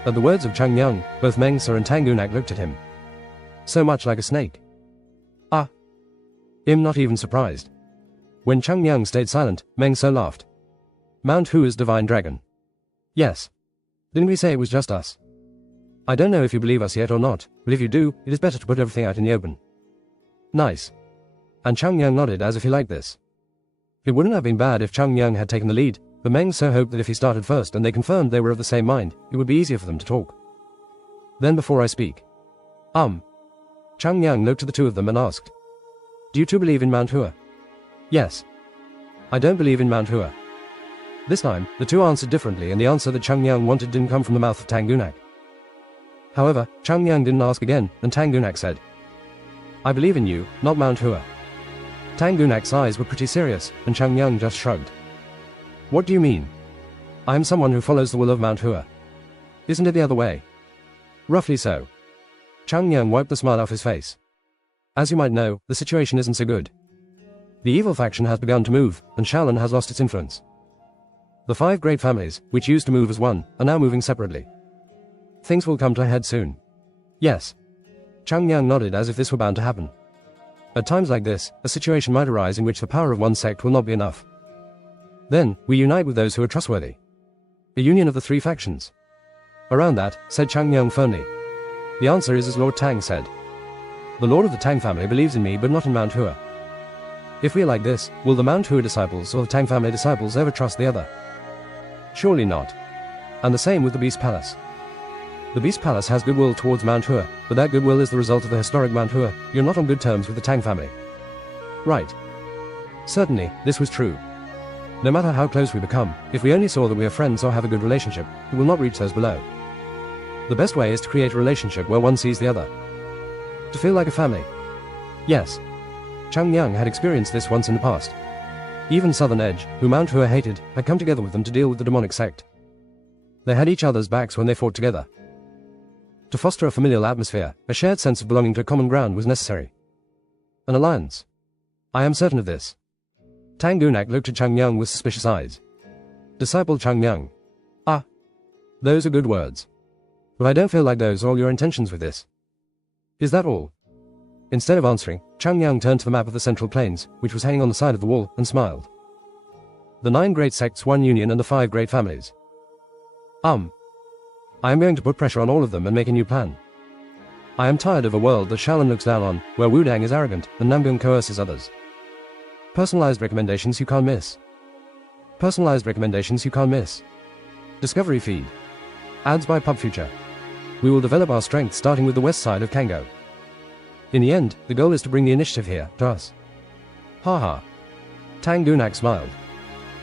At the words of Chang Yang, both Meng So and Tang Gunak looked at him. So much like a snake. Ah. I'm not even surprised. When Chang Yang stayed silent, Meng So laughed. Mount Hua's divine dragon. Yes. Didn't we say it was just us? I don't know if you believe us yet or not, but if you do, it is better to put everything out in the open. Nice. And Chang Yang nodded as if he liked this. It wouldn't have been bad if Chang Yang had taken the lead, but Meng So hoped that if he started first and they confirmed they were of the same mind, it would be easier for them to talk. Then before I speak. Chang Yang looked at the two of them and asked. Do you two believe in Mount Hua? Yes. I don't believe in Mount Hua. This time, the two answered differently and the answer that Chang Yang wanted didn't come from the mouth of Tang Gunak. However, Chang Yang didn't ask again, and Tang Gunak said, I believe in you, not Mount Hua. Tang Gunak's eyes were pretty serious, and Chang Yang just shrugged. What do you mean? I am someone who follows the will of Mount Hua. Isn't it the other way? Roughly so. Chang Yang wiped the smile off his face. As you might know, the situation isn't so good. The evil faction has begun to move, and Shaolin has lost its influence. The 5 great families, which used to move as one, are now moving separately. Things will come to a head soon. Yes. Chang Yang nodded as if this were bound to happen. At times like this, a situation might arise in which the power of one sect will not be enough. Then, we unite with those who are trustworthy. A union of the 3 factions. Around that, said Chang Yang firmly. The answer is as Lord Tang said. The Lord of the Tang family believes in me but not in Mount Hua. If we are like this, will the Mount Hua disciples or the Tang family disciples ever trust the other? Surely not. And the same with the Beast Palace. The Beast Palace has goodwill towards Mount Hua, but that goodwill is the result of the historic Mount Hua. You're not on good terms with the Tang family. Right. Certainly, this was true. No matter how close we become, if we only saw that we are friends or have a good relationship, we will not reach those below. The best way is to create a relationship where one sees the other. To feel like a family. Yes. Chang Yang had experienced this once in the past. Even Southern Edge, who Mount Hua hated, had come together with them to deal with the demonic sect. They had each other's backs when they fought together. To foster a familial atmosphere, a shared sense of belonging to a common ground was necessary. An alliance. I am certain of this. Tang Gunak looked at Chang Yang with suspicious eyes. Disciple Chang Yang. Ah. Those are good words. But I don't feel like those are all your intentions with this. Is that all? Instead of answering, Chang Yang turned to the map of the Central Plains, which was hanging on the side of the wall, and smiled. The 9 great sects, 1 union, and the 5 great families. I am going to put pressure on all of them and make a new plan. I am tired of a world that Shaolin looks down on, where Wudang is arrogant and Namgung coerces others. Personalized recommendations you can't miss. Personalized recommendations you can't miss. Discovery feed. Ads by PubFuture. We will develop our strength starting with the west side of Kango. In the end, the goal is to bring the initiative here, to us. Haha. Tang Gunak smiled.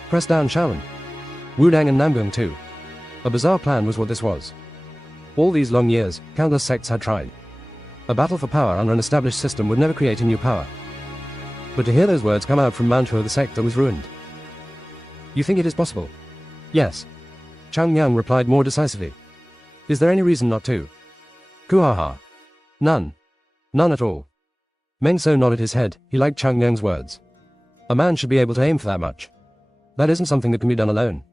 Press down Shaolin. Wudang and Namgung too. A bizarre plan was what this was. All these long years, countless sects had tried. A battle for power under an established system would never create a new power. But to hear those words come out from Mount-hua, the sect that was ruined. You think it is possible? Yes. Chang Yang replied more decisively. Is there any reason not to? Kuhaha. None. None at all. Meng So nodded his head. He liked Chang Yang's words. A man should be able to aim for that much. That isn't something that can be done alone.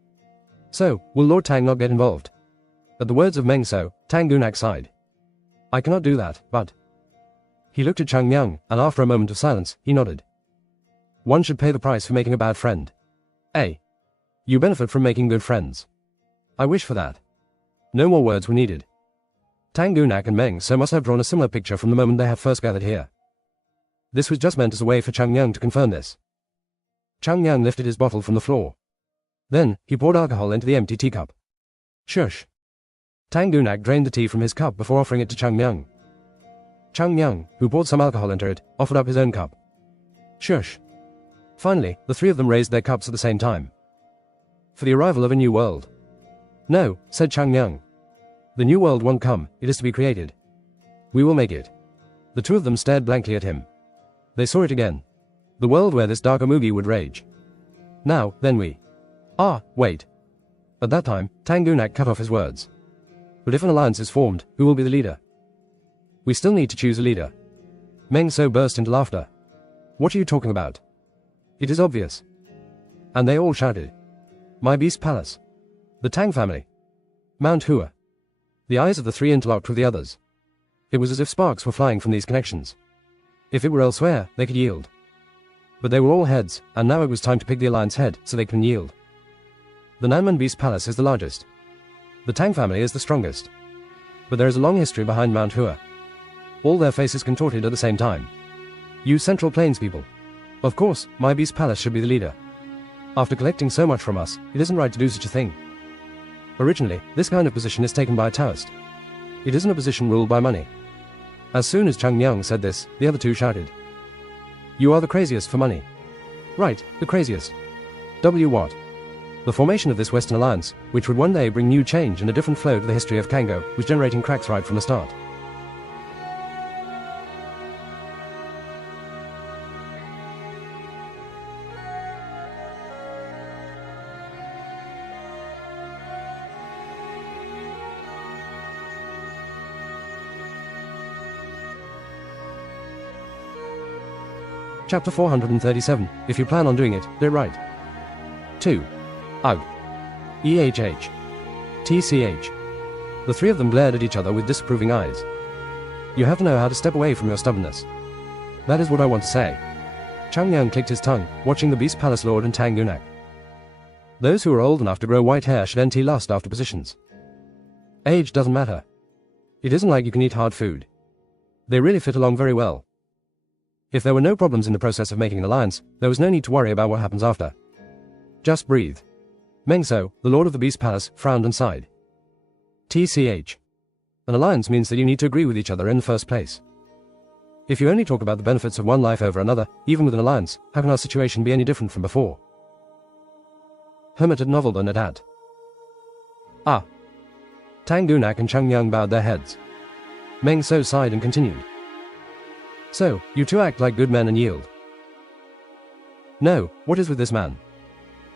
So, will Lord Tang not get involved? At the words of Meng So, Tang Gunak sighed. I cannot do that, but... He looked at Chang Yang, and after a moment of silence, he nodded. One should pay the price for making a bad friend. You benefit from making good friends. I wish for that. No more words were needed. Tang Gunak and Meng So must have drawn a similar picture from the moment they had first gathered here. This was just meant as a way for Chang Yang to confirm this. Chang Yang lifted his bottle from the floor. Then, he poured alcohol into the empty teacup. Shush. Tang Gunak drained the tea from his cup before offering it to Chang Yang. Chang Yang, who poured some alcohol into it, offered up his own cup. Shush. Finally, the three of them raised their cups at the same time. For the arrival of a new world. No, said Chang Yang. The new world won't come, it is to be created. We will make it. The two of them stared blankly at him. They saw it again. The world where this darker Mugi would rage. Now, then we. Wait. At that time, Tang Gunak cut off his words. But if an alliance is formed, who will be the leader? We still need to choose a leader. Meng So burst into laughter. What are you talking about? It is obvious. And they all shouted. My Beast Palace. The Tang family. Mount-hua. The eyes of the three interlocked with the others. It was as if sparks were flying from these connections. If it were elsewhere, they could yield. But they were all heads, and now it was time to pick the alliance head so they can yield. The Nanman Beast Palace is the largest. The Tang family is the strongest. But there is a long history behind Mount-hua. All their faces contorted at the same time. You Central Plains people. Of course, my Beast Palace should be the leader. After collecting so much from us, it isn't right to do such a thing. Originally, this kind of position is taken by a Taoist. It isn't a position ruled by money. As soon as Chang Yang said this, the other two shouted. You are the craziest for money. Right, the craziest. What? The formation of this Western Alliance, which would one day bring new change and a different flow to the history of Kango, was generating cracks right from the start. Chapter 437. If you plan on doing it, do it right. 2. Ugh. EHH. TCH. The three of them glared at each other with disapproving eyes. You have to know how to step away from your stubbornness. That is what I want to say. Chang Yang clicked his tongue, watching the Beast Palace Lord and Tang Gunak. Those who are old enough to grow white hair should NT lust after positions. Age doesn't matter. It isn't like you can eat hard food. They really fit along very well. If there were no problems in the process of making an alliance, there was no need to worry about what happens after. Just breathe. Meng So, the Lord of the Beast Palace, frowned and sighed. TCH. An alliance means that you need to agree with each other in the first place. If you only talk about the benefits of one life over another, even with an alliance, how can our situation be any different from before? Hermit had noveled on it at. Tang Gunak and Chang Yang bowed their heads. Meng So sighed and continued. So, you two act like good men and yield. No, what is with this man?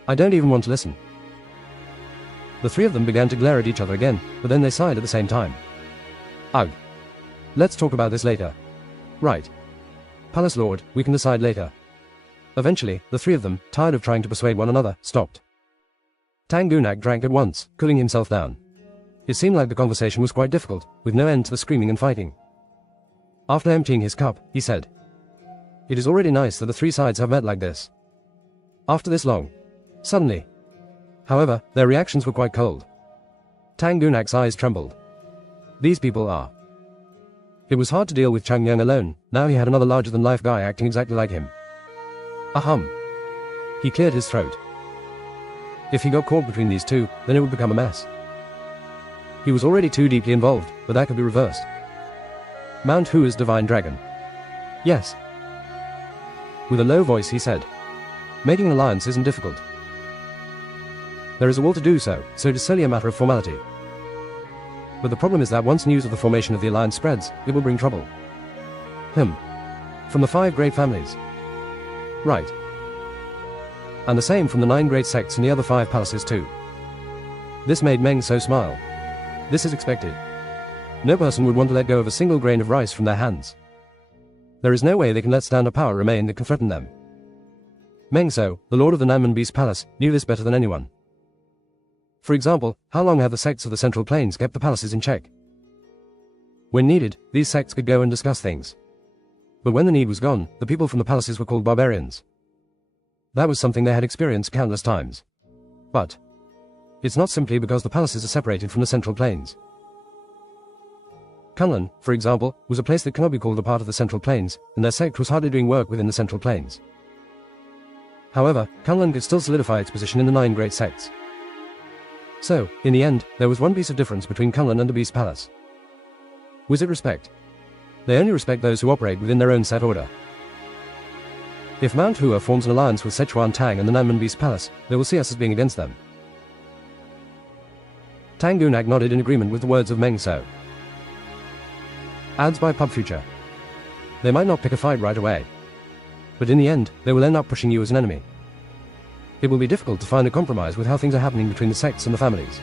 I don't even want to listen. The three of them began to glare at each other again, but then they sighed at the same time. Ugh. Let's talk about this later. Right. Palace Lord, we can decide later. Eventually, the three of them, tired of trying to persuade one another, stopped. Tang Gunak drank at once, cooling himself down. It seemed like the conversation was quite difficult, with no end to the screaming and fighting. After emptying his cup, he said, It is already nice that the three sides have met like this. After this long. Suddenly. However, their reactions were quite cold. Tang Gunak's eyes trembled. These people are. It was hard to deal with Chang Yang alone, now he had another larger-than-life guy acting exactly like him. Ahem. He cleared his throat. If he got caught between these two, then it would become a mess. He was already too deeply involved, but that could be reversed. Mount-Hua's divine dragon. Yes. With a low voice he said, making an alliance isn't difficult. There is a will to do so, so it is solely a matter of formality. But the problem is that once news of the formation of the alliance spreads, it will bring trouble. From the 5 great families. Right. And the same from the 9 great sects and the other 5 palaces too. This made Meng So smile. This is expected. No person would want to let go of a single grain of rice from their hands. There is no way they can let stand a power remain that can threaten them. Meng So, the lord of the Nanman Beast Palace, knew this better than anyone. For example, how long have the sects of the Central Plains kept the palaces in check? When needed, these sects could go and discuss things. But when the need was gone, the people from the palaces were called barbarians. That was something they had experienced countless times. But it's not simply because the palaces are separated from the Central Plains. Kunlun, for example, was a place that cannot be called a part of the Central Plains, and their sect was hardly doing work within the Central Plains. However, Kunlun could still solidify its position in the 9 great sects. So, in the end, there was one piece of difference between Kunlun and the Beast Palace. Was it respect? They only respect those who operate within their own set order. If Mount-Hua forms an alliance with Sichuan Tang and the Nanman Beast Palace, they will see us as being against them. Tang Gunak nodded in agreement with the words of Meng So. Adds by Pub Future. They might not pick a fight right away. But in the end, they will end up pushing you as an enemy. It will be difficult to find a compromise with how things are happening between the sects and the families.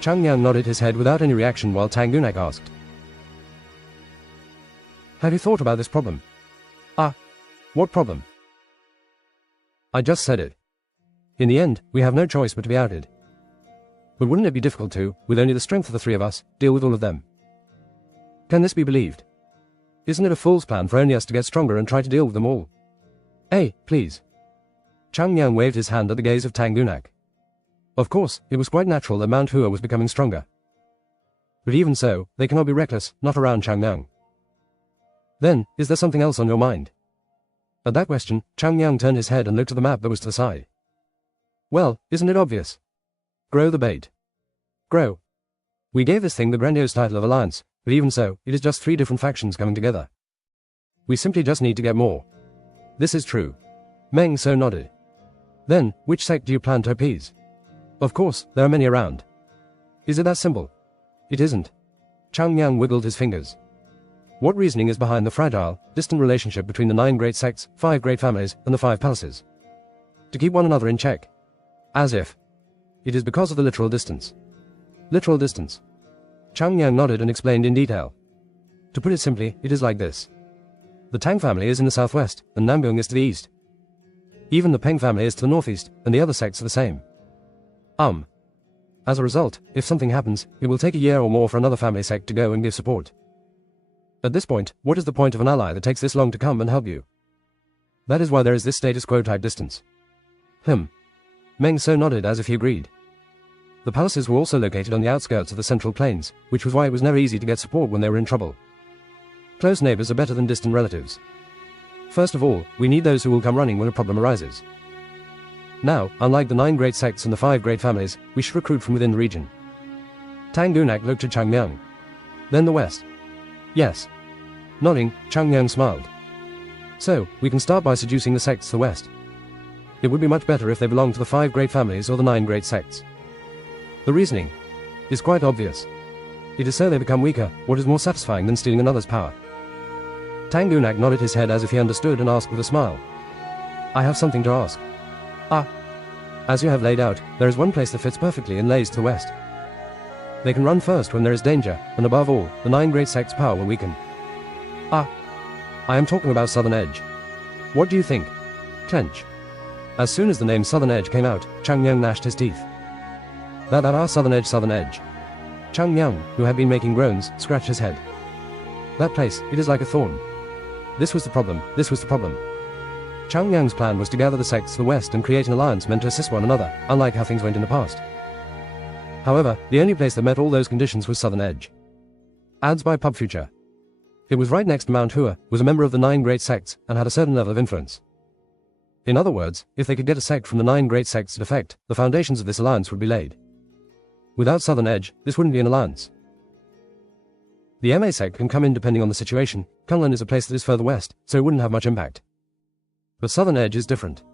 Chang Yang nodded his head without any reaction while Tang Gunak asked, have you thought about this problem? What problem? I just said it. In the end, we have no choice but to be outed. But wouldn't it be difficult to, with only the strength of the 3 of us, deal with all of them? Can this be believed? Isn't it a fool's plan for only us to get stronger and try to deal with them all? Hey, please. Chang Yang waved his hand at the gaze of Tang Gunak. Of course, it was quite natural that Mount-Hua was becoming stronger. But even so, they cannot be reckless, not around Chang Yang. Then, is there something else on your mind? At that question, Chang Yang turned his head and looked at the map that was to the side. Well, isn't it obvious? Grow the bait. Grow. We gave this thing the grandiose title of alliance, but even so, it is just 3 different factions coming together. We simply just need to get more. This is true. Meng So nodded. Then, which sect do you plan to appease? Of course, there are many around. Is it that simple? It isn't. Chang Yang wiggled his fingers. What reasoning is behind the fragile, distant relationship between the 9 great sects, 5 great families, and the 5 palaces? To keep one another in check. As if. It is because of the literal distance. Literal distance. Chang Yang nodded and explained in detail. To put it simply, it is like this. The Tang family is in the southwest, and Namgyong is to the east. Even the Peng family is to the northeast, and the other sects are the same. As a result, if something happens, it will take a year or more for another family sect to go and give support. At this point, what is the point of an ally that takes this long to come and help you? That is why there is this status quo type distance. Meng So nodded as if he agreed. The palaces were also located on the outskirts of the Central Plains, which was why it was never easy to get support when they were in trouble. Close neighbors are better than distant relatives. First of all, we need those who will come running when a problem arises. Now, unlike the 9 great sects and the 5 great families, we should recruit from within the region. Tang Gunak looked at Chang Yang. Then the west. Yes. Nodding, Chang Yang smiled. So, we can start by seducing the sects to the west. It would be much better if they belonged to the 5 great families or the 9 great sects. The reasoning is quite obvious. It is so they become weaker, what is more satisfying than stealing another's power? Tang Gunak nodded his head as if he understood and asked with a smile. I have something to ask. As you have laid out, there is one place that fits perfectly and lays to the west. They can run first when there is danger, and above all, the 9 great sects' power will weaken. I am talking about Southern Edge. What do you think? Clench. As soon as the name Southern Edge came out, Chang Yang gnashed his teeth. That our Southern Edge, Southern Edge. Chang Yang, who had been making groans, scratched his head. That place, it is like a thorn. This was the problem, this was the problem. Chang Yang's plan was to gather the sects to the west and create an alliance meant to assist one another, unlike how things went in the past. However, the only place that met all those conditions was Southern Edge. Ads by Pub Future. It was right next to Mount Hua, was a member of the 9 great sects, and had a certain level of influence. In other words, if they could get a sect from the 9 great sects to defect, the foundations of this alliance would be laid. Without Southern Edge, this wouldn't be an alliance. The MA sect can come in depending on the situation. Kunlun is a place that is further west, so it wouldn't have much impact. But Southern Edge is different.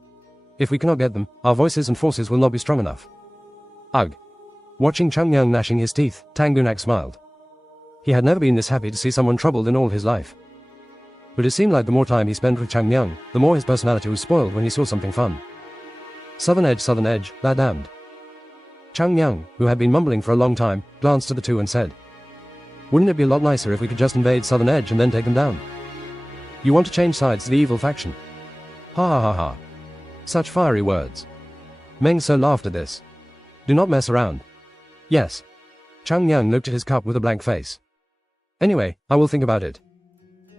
If we cannot get them, our voices and forces will not be strong enough. Ugh. Watching Changyang gnashing his teeth, Tang Gunak smiled. He had never been this happy to see someone troubled in all his life. But it seemed like the more time he spent with Changyang, the more his personality was spoiled when he saw something fun. Southern Edge, that damned. Changyang, who had been mumbling for a long time, glanced at the two and said, "Wouldn't it be a lot nicer if we could just invade Southern Edge and then take them down? You want to change sides to the evil faction?" Ha ha ha ha. Such fiery words. Meng So laughed at this. Do not mess around. Yes. Changyang looked at his cup with a blank face. Anyway, I will think about it.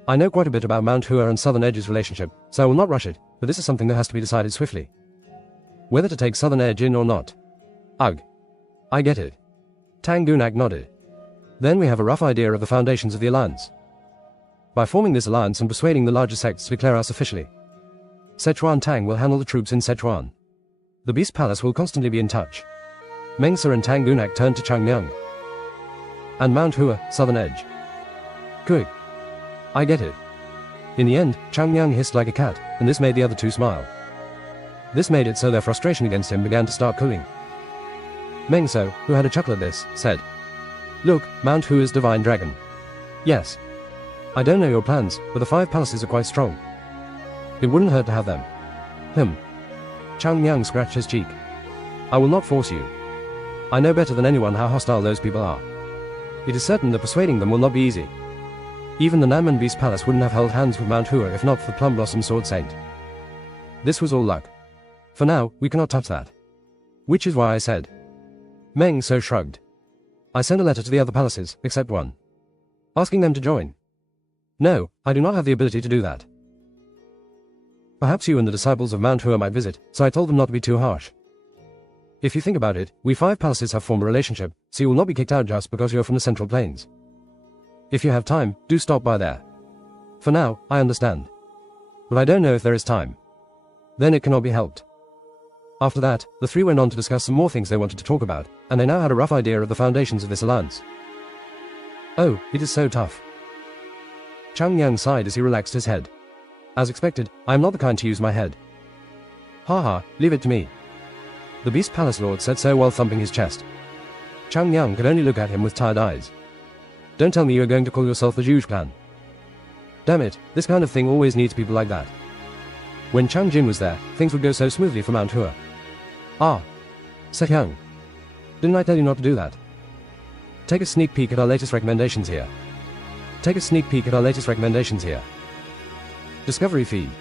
I know quite a bit about Mount Hua and Southern Edge's relationship, so I will not rush it, but this is something that has to be decided swiftly. Whether to take Southern Edge in or not. Ugh. I get it. Tang Gunak nodded. Then we have a rough idea of the foundations of the alliance. By forming this alliance and persuading the larger sects to declare us officially, Sichuan Tang will handle the troops in Sichuan. The Beast Palace will constantly be in touch. Mengsa and Tang Gunak turned to Changyang. And Mount Hua, Southern Edge. Good. I get it. In the end, Changyang hissed like a cat, and this made the other two smile. This made it so their frustration against him began to start cooling. Mengso, who had a chuckle at this, said, "Look, Mount Hua's divine dragon. Yes. I don't know your plans, but the 5 palaces are quite strong. It wouldn't hurt to have them." Changyang scratched his cheek. "I will not force you. I know better than anyone how hostile those people are. It is certain that persuading them will not be easy. Even the Nanman Beast Palace wouldn't have held hands with Mount Hua if not for the Plum Blossom Sword Saint. This was all luck. For now, we cannot touch that. Which is why I said." Meng So shrugged. "I sent a letter to the other palaces, except one. Asking them to join. No, I do not have the ability to do that. Perhaps you and the disciples of Mount Hua might visit, so I told them not to be too harsh. If you think about it, we 5 palaces have formed a relationship, so you will not be kicked out just because you are from the Central Plains. If you have time, do stop by there. For now, I understand. But I don't know if there is time. Then it cannot be helped." After that, the 3 went on to discuss some more things they wanted to talk about, and they now had a rough idea of the foundations of this alliance. Oh, it is so tough. Changyang sighed as he relaxed his head. As expected, I am not the kind to use my head. Haha, leave it to me. The Beast Palace Lord said so while thumping his chest. Changyang could only look at him with tired eyes. Don't tell me you are going to call yourself the Zhuge clan. Damn it, this kind of thing always needs people like that. When Chang Jin was there, things would go so smoothly for Mount Hua. Ah. Sehyang. Didn't I tell you not to do that? Take a sneak peek at our latest recommendations here. Discovery feed.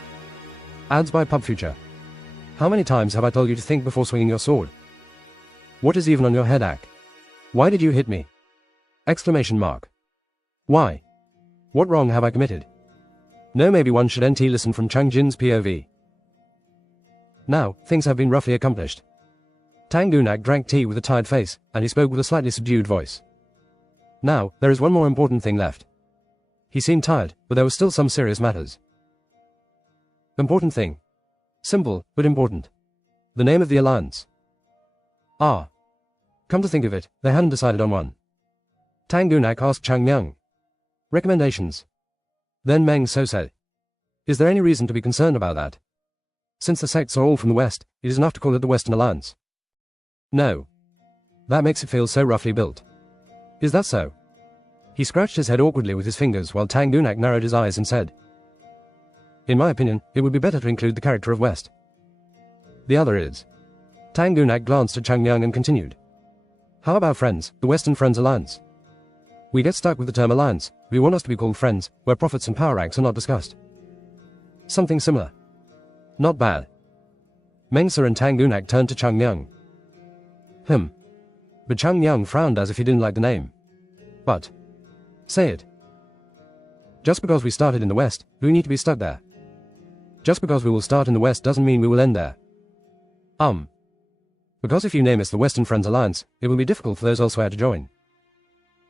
Ads by PubFuture. How many times have I told you to think before swinging your sword? What is even on your head, Ak? Why did you hit me? Exclamation mark. Why? What wrong have I committed? No, maybe one should NT listen from Chang Jin's POV. Now, things have been roughly accomplished. Tang Gunak drank tea with a tired face, and he spoke with a slightly subdued voice. Now, there is one more important thing left. He seemed tired, but there were still some serious matters. Important thing. Simple, but important. The name of the alliance. Ah. Come to think of it, they hadn't decided on one. Tang Gunak asked Changyang. Recommendations. Then Meng So said. Is there any reason to be concerned about that? Since the sects are all from the West, it is enough to call it the Western Alliance. No. That makes it feel so roughly built. Is that so? He scratched his head awkwardly with his fingers while Tang Gunak narrowed his eyes and said. In my opinion, it would be better to include the character of West. The other is. Tang Gunak glanced at Changyang and continued. How about Friends, the Western Friends Alliance? We get stuck with the term alliance, we want us to be called friends, where profits and power ranks are not discussed. Something similar. Not bad. Mengsa and Tang Gunak turned to Changyang. But Changyang frowned as if he didn't like the name. But. Say it. Just because we started in the West, do we need to be stuck there? Just because we will start in the West doesn't mean we will end there. Because if you name us the Western Friends Alliance, it will be difficult for those elsewhere to join.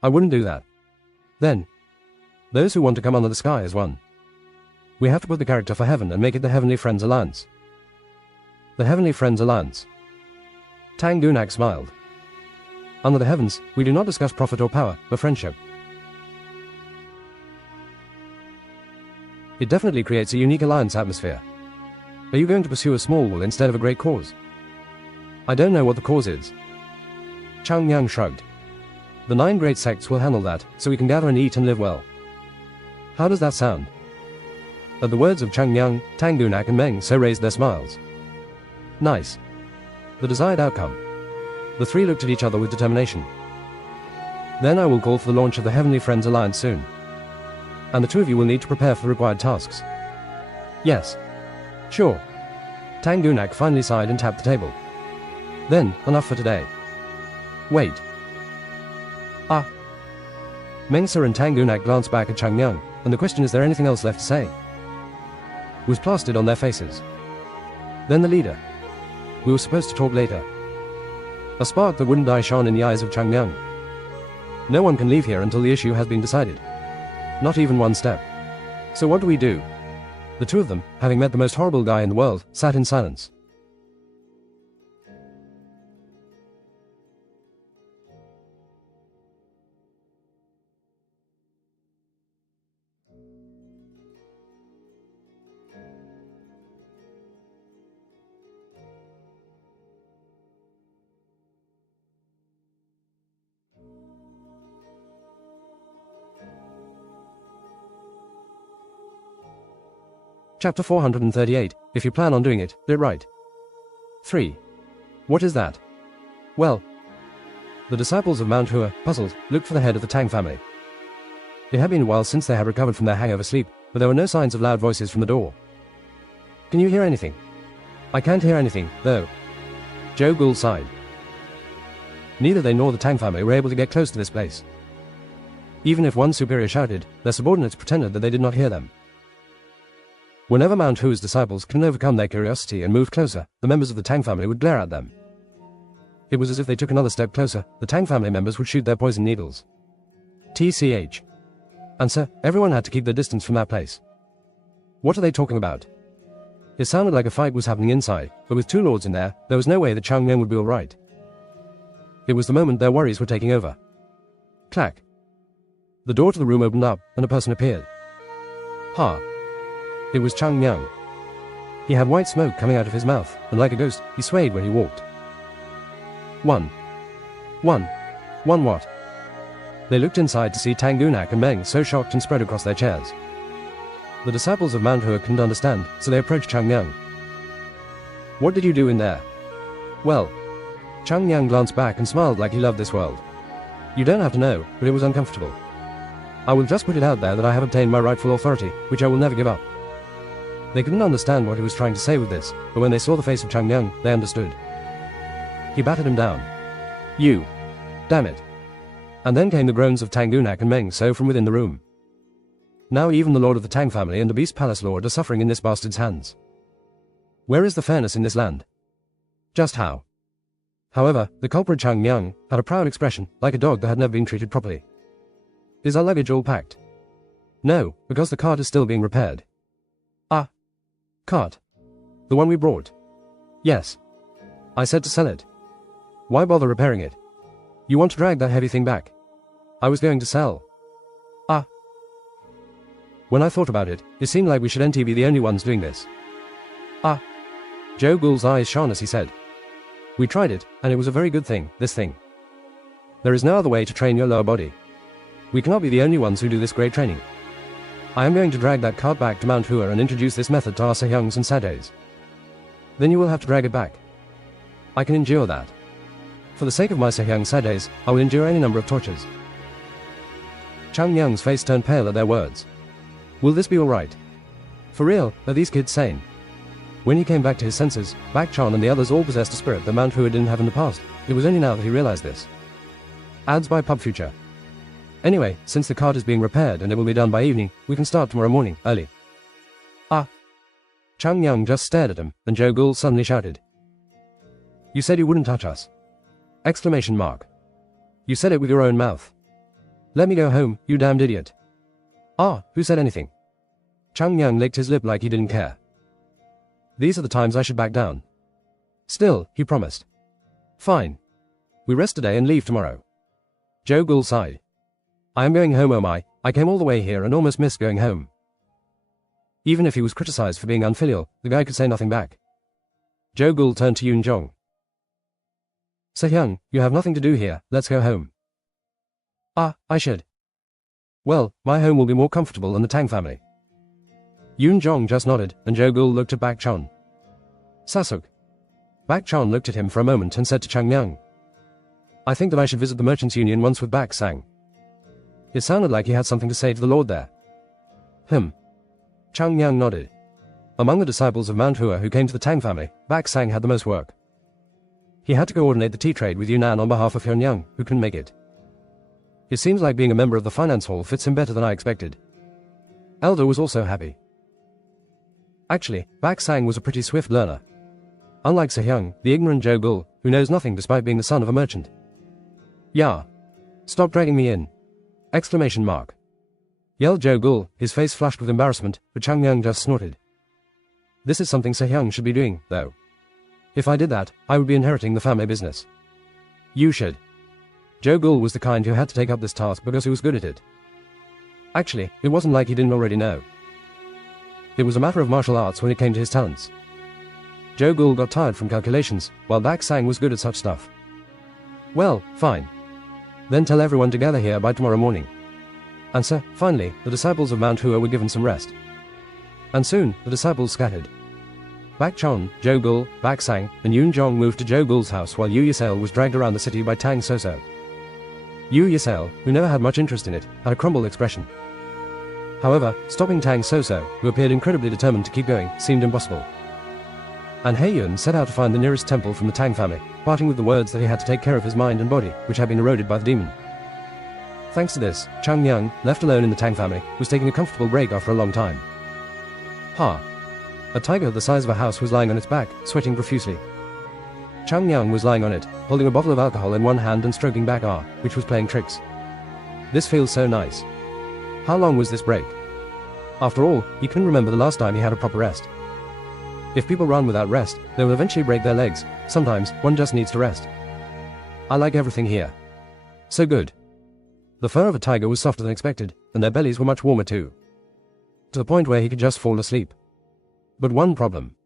I wouldn't do that. Then. Those who want to come under the sky as one. We have to put the character for heaven and make it the Heavenly Friends Alliance. The Heavenly Friends Alliance. Tang Gunak smiled. Under the heavens, we do not discuss profit or power, but friendship. It definitely creates a unique alliance atmosphere. Are you going to pursue a small war instead of a great cause? I don't know what the cause is. Chang Yang shrugged. The 9 great sects will handle that, so we can gather and eat and live well. How does that sound? At the words of Chang Yang, Tang Gunak and Meng So raised their smiles. Nice. The desired outcome. The 3 looked at each other with determination. Then I will call for the launch of the Heavenly Friends Alliance soon. And the 2 of you will need to prepare for the required tasks. Yes. Sure. Tang Gunak finally sighed and tapped the table. Then, enough for today. Wait. Ah. Meng So and Tang Gunak glanced back at Chang Yang, and the question, is there anything else left to say, was plastered on their faces. Then the leader. We were supposed to talk later. A spark that wouldn't die shone in the eyes of Chang Yang. No one can leave here until the issue has been decided. Not even one step. So what do we do? The 2 of them, having met the most horrible guy in the world, sat in silence. Chapter 438. If you plan on doing it, do it right. 3. What is that? Well, the disciples of Mount Hua, puzzled, looked for the head of the Tang family. It had been a while since they had recovered from their hangover sleep, but there were no signs of loud voices from the door. Can you hear anything? I can't hear anything, though. Zhou Gul sighed. Neither they nor the Tang family were able to get close to this place. Even if one superior shouted, their subordinates pretended that they did not hear them. Whenever Mount Hua's disciples couldn't overcome their curiosity and moved closer, the members of the Tang family would glare at them. It was as if they took another step closer, the Tang family members would shoot their poison needles. TCH. And so, everyone had to keep their distance from that place. What are they talking about? It sounded like a fight was happening inside, but with 2 lords in there was no way that Chang Meng would be alright. It was the moment their worries were taking over. Clack. The door to the room opened up, and a person appeared. Ha. It was Chang Yang. He had white smoke coming out of his mouth, and like a ghost, he swayed when he walked. One what? They looked inside to see Tang Gunak and Meng So shocked and spread across their chairs. The disciples of Mount Hua couldn't understand, so they approached Chang Yang. What did you do in there? Well, Chang Yang glanced back and smiled like he loved this world. You don't have to know, but it was uncomfortable. I will just put it out there that I have obtained my rightful authority, which I will never give up. They couldn't understand what he was trying to say with this, but when they saw the face of Chang Yang, they understood. He batted him down. You. Damn it. And then came the groans of Tang Gunak and Meng So from within the room. Now even the lord of the Tang family and the Beast Palace lord are suffering in this bastard's hands. Where is the fairness in this land? Just how? However, the culprit Chang Yang had a proud expression, like a dog that had never been treated properly. Is our luggage all packed? No, because the cart is still being repaired. Ah. Cart. The one we brought. Yes. I said to sell it. Why bother repairing it? You want to drag that heavy thing back? I was going to sell. Ah. When I thought about it, it seemed like we should be the only ones doing this. Ah. Zhou Gul's eyes shone as he said. We tried it, and it was a very good thing, this thing. There is no other way to train your lower body. We cannot be the only ones who do this great training. I am going to drag that cart back to Mount Hua and introduce this method to our Sehyungs and Sadeis. Then you will have to drag it back. I can endure that. For the sake of my Sehyung Sadeis, I will endure any number of tortures. Chang Yang's face turned pale at their words. Will this be alright? For real, are these kids sane? When he came back to his senses, Bak Chan and the others all possessed a spirit that Mount Hua didn't have in the past. It was only now that he realized this. Ads by Pub Future. Anyway, since the cart is being repaired and it will be done by evening, we can start tomorrow morning, early. Ah. Chang Yang just stared at him, and Zhou Gul suddenly shouted. You said you wouldn't touch us. Exclamation mark. You said it with your own mouth. Let me go home, you damned idiot. Ah, who said anything? Chang Yang licked his lip like he didn't care. These are the times I should back down. Still, he promised. Fine. We rest today and leave tomorrow. Zhou Gul sighed. I am going home, oh my, I came all the way here and almost missed going home. Even if he was criticized for being unfilial, the guy could say nothing back. Zhou Gul turned to Yun Zhong. Se-hyung, you have nothing to do here, let's go home. Ah, I should. Well, my home will be more comfortable than the Tang family. Yun Zhong just nodded, and Zhou Gul looked at Bak Chon. Sasuk. Bak Chon looked at him for a moment and said to Chang Yang. I think that I should visit the Merchants' Union once with Bak Sang. It sounded like he had something to say to the Lord there. Chang Yang nodded. Among the disciples of Mount Hua who came to the Tang family, Bak Sang had the most work. He had to coordinate the tea trade with Yunnan on behalf of Hyun-young, who couldn't make it. It seems like being a member of the finance hall fits him better than I expected. Elder was also happy. Actually, Bak Sang was a pretty swift learner. Unlike Se-hyung, the ignorant Zhou Gul, who knows nothing despite being the son of a merchant. Yeah. Stop dragging me in! Exclamation mark. Yelled Zhou Gul, his face flushed with embarrassment, but Chang Yang just snorted. This is something Se-hyung should be doing, though. If I did that, I would be inheriting the family business. You should. Zhou Gul was the kind who had to take up this task because he was good at it. Actually, it wasn't like he didn't already know. It was a matter of martial arts when it came to his talents. Zhou Gul got tired from calculations, while Bak Sang was good at such stuff. Well, fine. Then tell everyone to gather here by tomorrow morning. And so, finally, the disciples of Mount Hua were given some rest. And soon, the disciples scattered. Bak Chon, Zhou Gul, Bak Sang, and Yun Zhong moved to Zhou Gul's house while Yu Yisel was dragged around the city by Tang Soso. Yu Yisel, who never had much interest in it, had a crumbled expression. However, stopping Tang Soso, who appeared incredibly determined to keep going, seemed impossible. And He-yun set out to find the nearest temple from the Tang family, parting with the words that he had to take care of his mind and body, which had been eroded by the demon. Thanks to this, Chang Yang, left alone in the Tang family, was taking a comfortable break after a long time. A tiger the size of a house was lying on its back, sweating profusely. Chang Yang was lying on it, holding a bottle of alcohol in one hand and stroking Bak R, which was playing tricks. This feels so nice. How long was this break? After all, he couldn't remember the last time he had a proper rest. If people run without rest, they will eventually break their legs. Sometimes, one just needs to rest. I like everything here. So good. The fur of a tiger was softer than expected, and their bellies were much warmer too. To the point where he could just fall asleep. But one problem.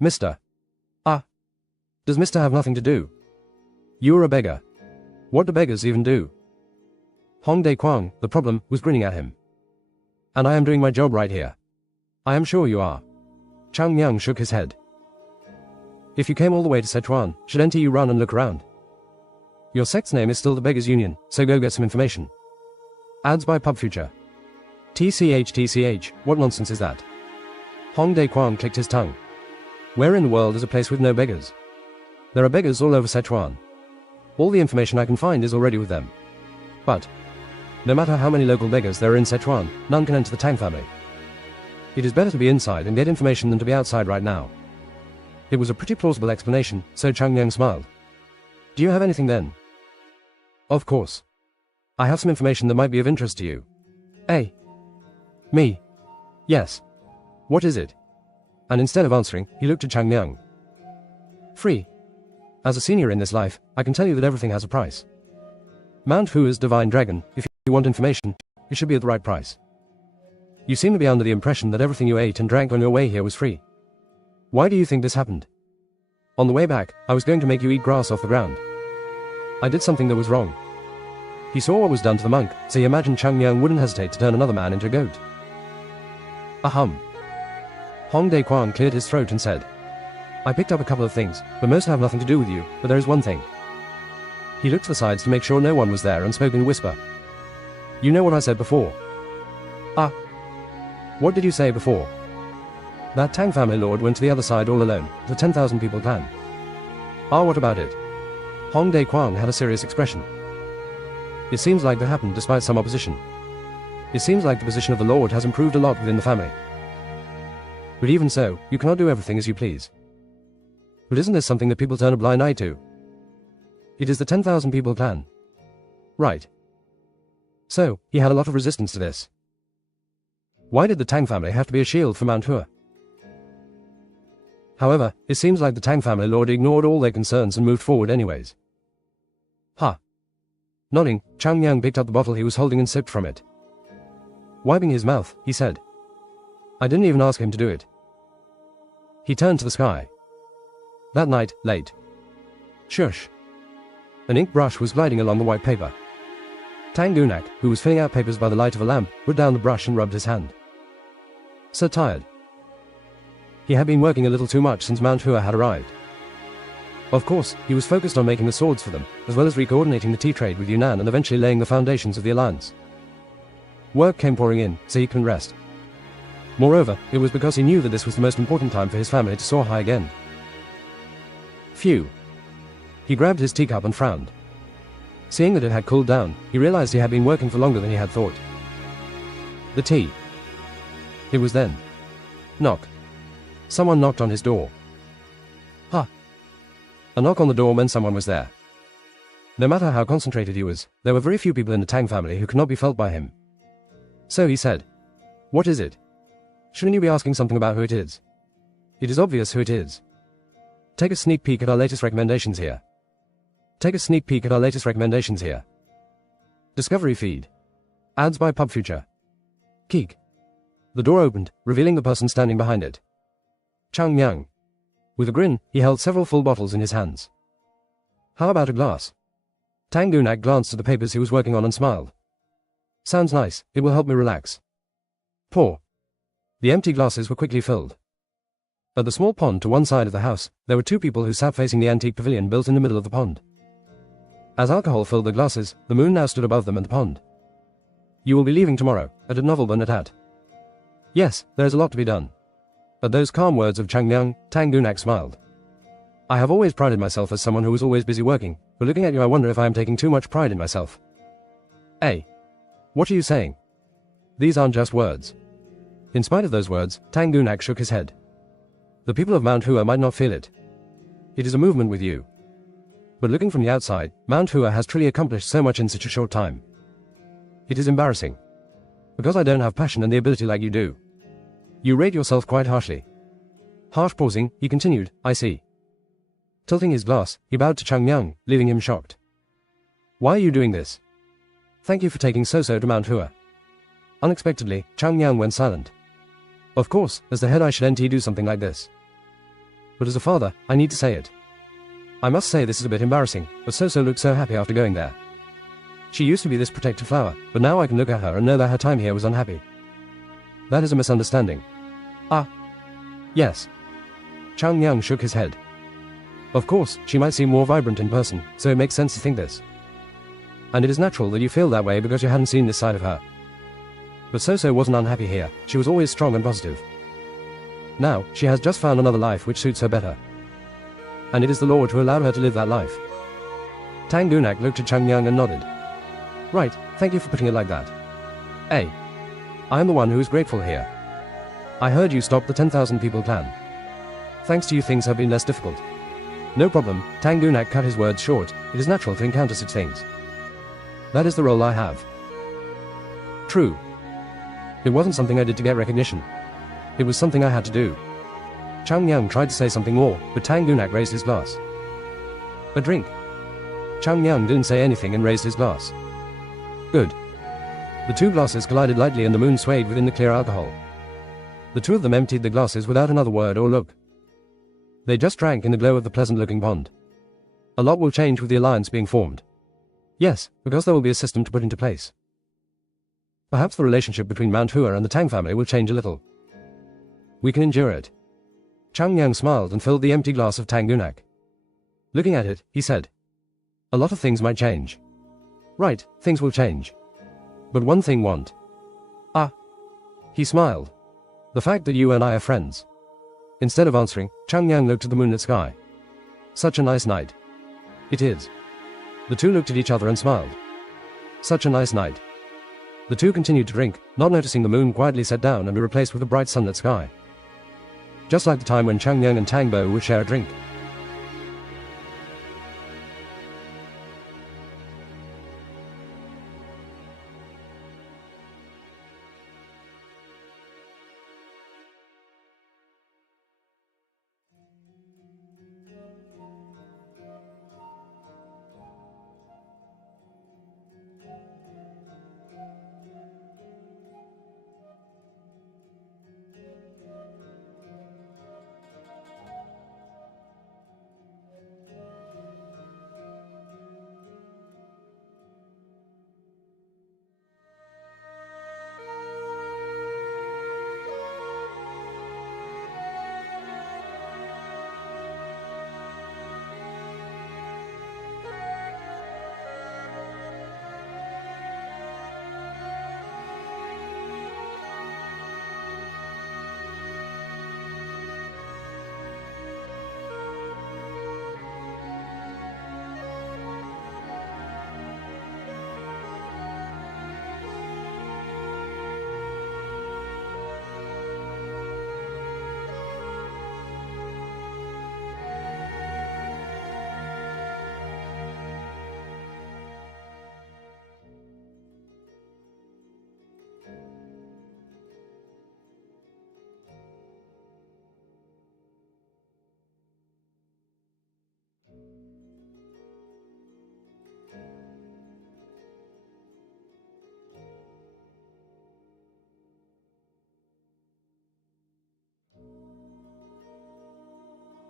Mister. Does Mister have nothing to do? You're a beggar. What do beggars even do? Hong Dae Kwang, the problem, was grinning at him. And I am doing my job right here. I am sure you are. Chang Yang shook his head. If you came all the way to Sichuan, shouldn't you run and look around? Your sect's name is still the Beggars Union, so go get some information. Ads by Pub Future. TCH, what nonsense is that? Hong Dae Kwang clicked his tongue. Where in the world is a place with no beggars? There are beggars all over Sichuan. All the information I can find is already with them. But, no matter how many local beggars there are in Sichuan, none can enter the Tang family. It is better to be inside and get information than to be outside right now. It was a pretty plausible explanation, so Chang Yang smiled. Do you have anything then? Of course. I have some information that might be of interest to you. Hey. Me. Yes. What is it? And instead of answering, he looked at Chang Yang. Free. As a senior in this life, I can tell you that everything has a price. Mount Hua's Divine Dragon, if you want information, it should be at the right price. You seem to be under the impression that everything you ate and drank on your way here was free. Why do you think this happened? On the way back, I was going to make you eat grass off the ground. I did something that was wrong. He saw what was done to the monk, so he imagined Chang Yang wouldn't hesitate to turn another man into a goat. Ahem. Hong Dae Kwang cleared his throat and said, I picked up a couple of things, but most have nothing to do with you, but there is one thing. He looked to the sides to make sure no one was there and spoke in a whisper. You know what I said before? What did you say before? That Tang family lord went to the other side all alone, the 10,000 people clan. What about it? Hong Dae Kwang had a serious expression. It seems like that happened despite some opposition. It seems like the position of the lord has improved a lot within the family. But even so, you cannot do everything as you please. But isn't this something that people turn a blind eye to? It is the 10,000 people clan. Right. So, he had a lot of resistance to this. Why did the Tang family have to be a shield for Mount Hua? However, it seems like the Tang family lord ignored all their concerns and moved forward anyways. Nodding, Chang Yang picked up the bottle he was holding and sipped from it. Wiping his mouth, he said, "I didn't even ask him to do it." He turned to the sky. That night, late. Shush. An ink brush was gliding along the white paper. Tang Gunak, who was filling out papers by the light of a lamp, put down the brush and rubbed his hand. So tired. He had been working a little too much since Mount Hua had arrived. Of course, he was focused on making the swords for them, as well as re-coordinating the tea trade with Yunnan and eventually laying the foundations of the alliance. Work came pouring in, so he couldn't rest. Moreover, it was because he knew that this was the most important time for his family to soar high again. Phew. He grabbed his teacup and frowned. Seeing that it had cooled down, he realized he had been working for longer than he had thought. The tea. It was then. Knock. Someone knocked on his door. A knock on the door meant someone was there. No matter how concentrated he was, there were very few people in the Tang family who could not be felt by him. So he said, "What is it? Shouldn't you be asking something about who it is? It is obvious who it is. Take a sneak peek at our latest recommendations here. Take a sneak peek at our latest recommendations here. Discovery feed. Ads by Pub Future. Keek." The door opened, revealing the person standing behind it. Chang Yang. With a grin, he held several full bottles in his hands. "How about a glass?" Tang Gunak glanced at the papers he was working on and smiled. "Sounds nice, it will help me relax." Pour. The empty glasses were quickly filled. At the small pond to one side of the house, there were two people who sat facing the antique pavilion built in the middle of the pond. As alcohol filled the glasses, the moon now stood above them and the pond. "You will be leaving tomorrow, at Novel at." "Yes, there is a lot to be done." At those calm words of Chang Yang, Tang Gunak smiled. "I have always prided myself as someone who was always busy working, but looking at you I wonder if I am taking too much pride in myself." "Hey. What are you saying? These aren't just words." In spite of those words, Tang Gunak shook his head. "The people of Mount Hua might not feel it. It is a movement with you. But looking from the outside, Mount Hua has truly accomplished so much in such a short time. It is embarrassing. Because I don't have passion and the ability like you do. You rate yourself quite harshly." Harsh pausing, he continued, "I see." Tilting his glass, he bowed to Chang Yang, leaving him shocked. "Why are you doing this? Thank you for taking So-So to Mount Hua." Unexpectedly, Chang Yang went silent. Of course, as the head I should NT do something like this. But as a father, I need to say it. I must say this is a bit embarrassing, but So-So looked so happy after going there. She used to be this protected flower, but now I can look at her and know that her time here was unhappy. That is a misunderstanding. Yes. Chang Yang shook his head. Of course, she might seem more vibrant in person, so it makes sense to think this. And it is natural that you feel that way because you hadn't seen this side of her. But So-So wasn't unhappy here, she was always strong and positive. Now, she has just found another life which suits her better. And it is the Lord who allowed her to live that life. Tang Gunak looked at Chang Yang and nodded. Right, thank you for putting it like that. Hey. I am the one who is grateful here. I heard you stopped the 10,000 people plan. Thanks to you things have been less difficult. No problem, Tang Gunak cut his words short, it is natural to encounter such things. That is the role I have. True. It wasn't something I did to get recognition. It was something I had to do. Chang Yang tried to say something more, but Tang Gunak raised his glass. A drink. Chang Yang didn't say anything and raised his glass. Good. The two glasses collided lightly and the moon swayed within the clear alcohol. The two of them emptied the glasses without another word or look. They just drank in the glow of the pleasant-looking pond. A lot will change with the alliance being formed. Yes, because there will be a system to put into place. Perhaps the relationship between Mount Hua and the Tang family will change a little. We can endure it. Chang Yang smiled and filled the empty glass of Tang Gunak. Looking at it, he said, "A lot of things might change." Right, things will change. But one thing won't. He smiled. The fact that you and I are friends. Instead of answering, Chang Yang looked at the moonlit sky. Such a nice night. It is. The two looked at each other and smiled. Such a nice night. The two continued to drink, not noticing the moon quietly set down and be replaced with a bright sunlit sky. Just like the time when Chang Yang and Tang Bo would share a drink.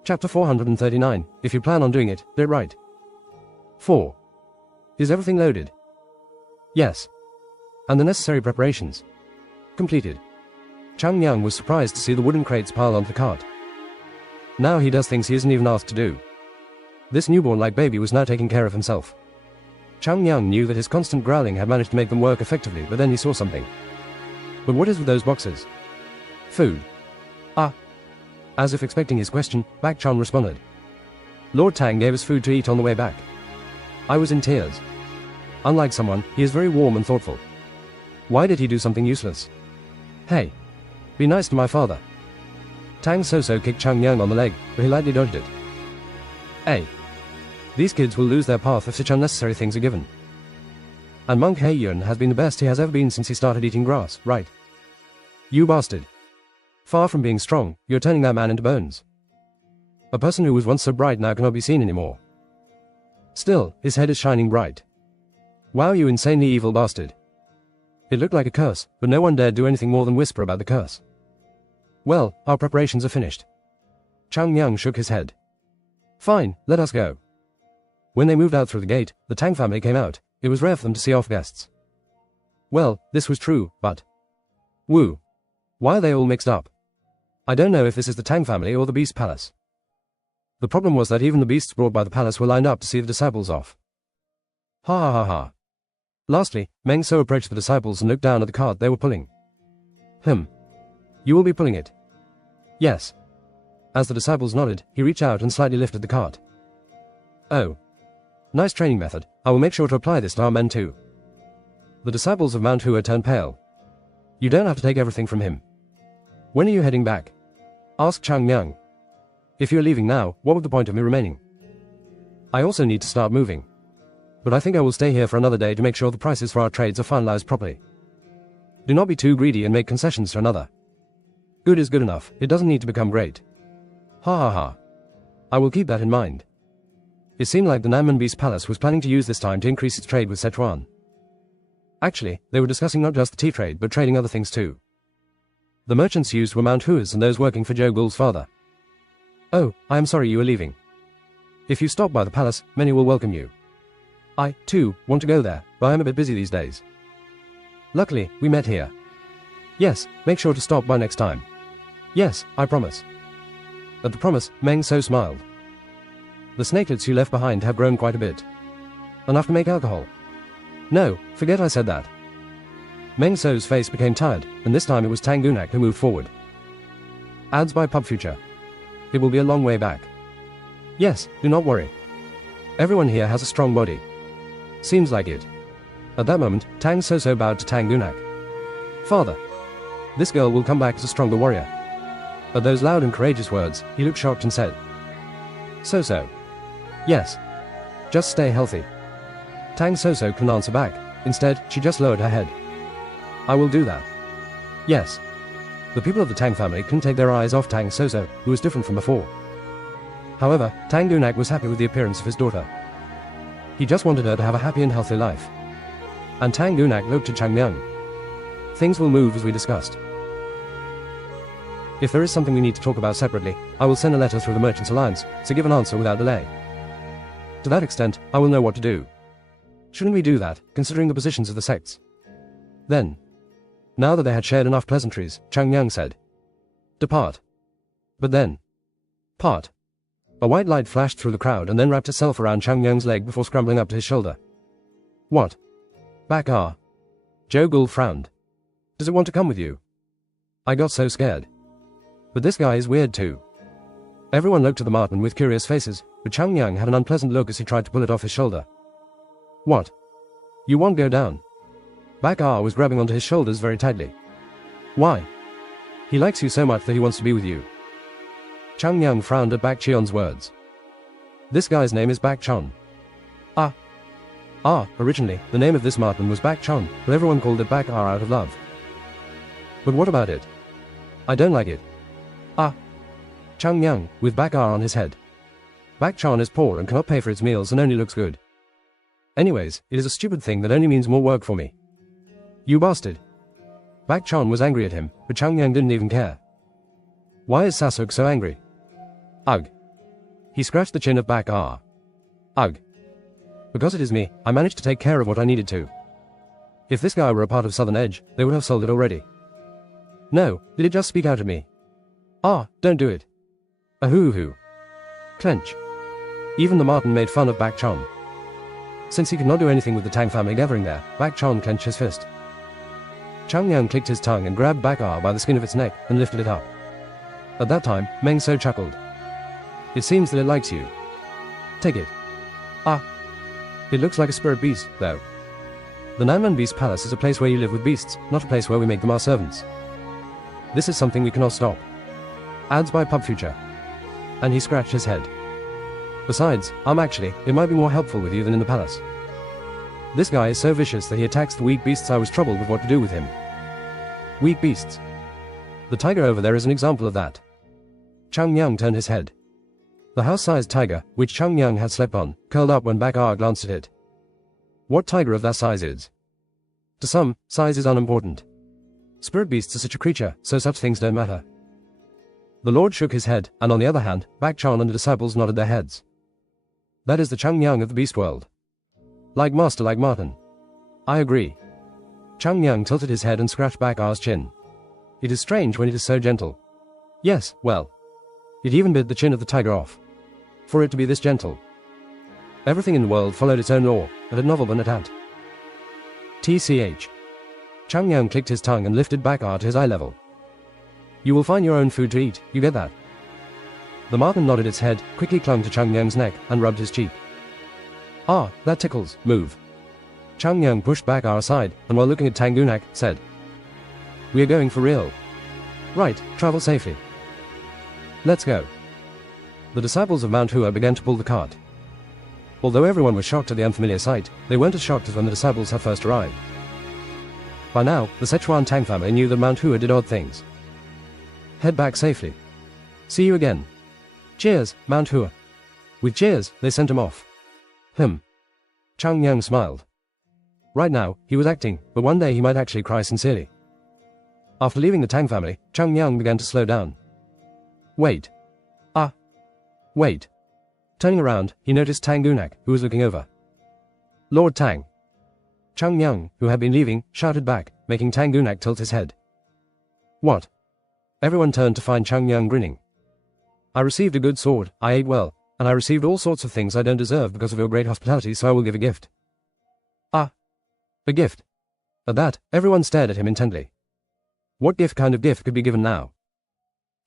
Chapter 439. If you plan on doing it, do it right. 4. Is everything loaded? Yes. And the necessary preparations? Completed. Chang Yang was surprised to see the wooden crates piled onto the cart. Now he does things he isn't even asked to do. This newborn-like baby was now taking care of himself. Chang Yang knew that his constant growling had managed to make them work effectively, but then he saw something. But what is with those boxes? Food. Ah. As if expecting his question, Bak Chon responded. Lord Tang gave us food to eat on the way back. I was in tears. Unlike someone, he is very warm and thoughtful. Why did he do something useless? Hey. Be nice to my father. Tang So kicked Chang Yang on the leg, but he lightly dodged it. Hey. These kids will lose their path if such unnecessary things are given. And Monk He Yun has been the best he has ever been since he started eating grass, right? You bastard. Far from being strong, you're turning that man into bones. A person who was once so bright now cannot be seen anymore. Still, his head is shining bright. Wow, you insanely evil bastard. It looked like a curse, but no one dared do anything more than whisper about the curse. Well, our preparations are finished. Chang Yang shook his head. Fine, let us go. When they moved out through the gate, the Tang family came out. It was rare for them to see off guests. Well, this was true, but... Woo. Why are they all mixed up? I don't know if this is the Tang family or the Beast Palace. The problem was that even the beasts brought by the palace were lined up to see the disciples off. Ha ha ha ha. Lastly, Meng So approached the disciples and looked down at the cart they were pulling. You will be pulling it? Yes. As the disciples nodded, he reached out and slightly lifted the cart. Oh. Nice training method. I will make sure to apply this to our men too. The disciples of Mount Hua turned pale. You don't have to take everything from him. When are you heading back? Asked Chang Yang. If you're leaving now, what would the point of me remaining? I also need to start moving. But I think I will stay here for another day to make sure the prices for our trades are finalized properly. Do not be too greedy and make concessions to another. Good is good enough, it doesn't need to become great. Ha ha ha. I will keep that in mind. It seemed like the Nanman Beast Palace was planning to use this time to increase its trade with Sichuan. Actually, they were discussing not just the tea trade but trading other things too. The merchants used were Mount Hua's and those working for Zhou Gul's father. Oh, I am sorry you are leaving. If you stop by the palace, many will welcome you. I, too, want to go there, but I am a bit busy these days. Luckily, we met here. Yes, make sure to stop by next time. Yes, I promise. At the promise, Meng So smiled. The snakelets you left behind have grown quite a bit. Enough to make alcohol? No, forget I said that. Meng So's face became tired, and this time it was Tang Gunak who moved forward. Ads by Pub Future. It will be a long way back. Yes, do not worry. Everyone here has a strong body. Seems like it. At that moment, Tang So bowed to Tang Gunak. Father. This girl will come back as a stronger warrior. At those loud and courageous words, he looked shocked and said. So. Yes. Just stay healthy. Tang So couldn't answer back. Instead, she just lowered her head. I will do that. Yes. The people of the Tang family couldn't take their eyes off Tang So, who was different from before. However, Tang Gunak was happy with the appearance of his daughter. He just wanted her to have a happy and healthy life. And Tang Gunak looked to Chang Yang. Things will move as we discussed. If there is something we need to talk about separately, I will send a letter through the Merchants Alliance, so give an answer without delay. To that extent, I will know what to do. Shouldn't we do that, considering the positions of the sects? Then, now that they had shared enough pleasantries, Chang Yang said, Depart. But then, part. A white light flashed through the crowd and then wrapped itself around Chang Yang's leg before scrambling up to his shoulder. What? Back ah. Zhou Gul frowned. Does it want to come with you? I got so scared. But this guy is weird too. Everyone looked at the Martin with curious faces, but Chang Yang had an unpleasant look as he tried to pull it off his shoulder. What? You won't go down. Bak Ah was grabbing onto his shoulders very tightly. Why? He likes you so much that he wants to be with you. Chang Yang frowned at Bak Chion's words. This guy's name is Bak Chon. Originally, the name of this Martin was Bak Chon, but everyone called it Bak Ah out of love. But what about it? I don't like it. Chang Yang, with Bak Ah on his head. Bak Chon is poor and cannot pay for its meals and only looks good. Anyways, it is a stupid thing that only means more work for me. You bastard. Bak Chon was angry at him, but Chang Yang didn't even care. Why is Sasuk so angry? Ugh. He scratched the chin of back R. Ugh. Because it is me, I managed to take care of what I needed to. If this guy were a part of Southern Edge, they would have sold it already. No, did it just speak out at me? Ah, don't do it. Ahoo-hoo. Clench. Even the Martin made fun of Bak Chon. Since he could not do anything with the Tang family gathering there, Bak Chon clenched his fist. Chang Yang clicked his tongue and grabbed Bak R by the skin of its neck and lifted it up. At that time, Meng So chuckled. It seems that it likes you. Take it. Ah. It looks like a spirit beast, though. The Nanman Beast Palace is a place where you live with beasts, not a place where we make them our servants. This is something we cannot stop. Ads by Pub Future. And he scratched his head. Besides, actually, it might be more helpful with you than in the palace. This guy is so vicious that he attacks the weak beasts. I was troubled with what to do with him. Weak beasts. The tiger over there is an example of that. Chang Yang turned his head. The house-sized tiger, which Chang Yang had slept on, curled up when Bak R glanced at it. What tiger of that size is? To some, size is unimportant. Spirit beasts are such a creature, so such things don't matter. The Lord shook his head, and on the other hand, Bak Chon and the disciples nodded their heads. That is the Chang Yang of the beast world. Like master, like Martin. I agree. Chang Yang tilted his head and scratched Bak R's chin. It is strange when it is so gentle. Yes, well. It even bit the chin of the tiger off. For it to be this gentle. Everything in the world followed its own law, and at novel but at ant. TCH. Chang Yang clicked his tongue and lifted Bak R to his eye level. You will find your own food to eat, you get that? The Martin nodded its head, quickly clung to Chang Yang's neck, and rubbed his cheek. Ah, that tickles, move. Chang Yang pushed Bak R aside, and while looking at Tangunak, said, We are going for real. Right, travel safely. Let's go. The disciples of Mount Hua began to pull the cart. Although everyone was shocked at the unfamiliar sight, they weren't as shocked as when the disciples had first arrived. By now, the Sichuan Tang family knew that Mount Hua did odd things. Head back safely. See you again. Cheers, Mount Hua. With cheers, they sent him off. Chang Yang smiled. Right now, he was acting, but one day he might actually cry sincerely. After leaving the Tang family, Chang Yang began to slow down. Wait. Wait. Turning around, he noticed Tangunak, who was looking over. Lord Tang. Chang Yang, who had been leaving, shouted back, making Tangunak tilt his head. What? Everyone turned to find Chang Yang grinning. I received a good sword, I ate well, and I received all sorts of things I don't deserve because of your great hospitality, so I will give a gift. A gift. At that, everyone stared at him intently. What kind of gift could be given now?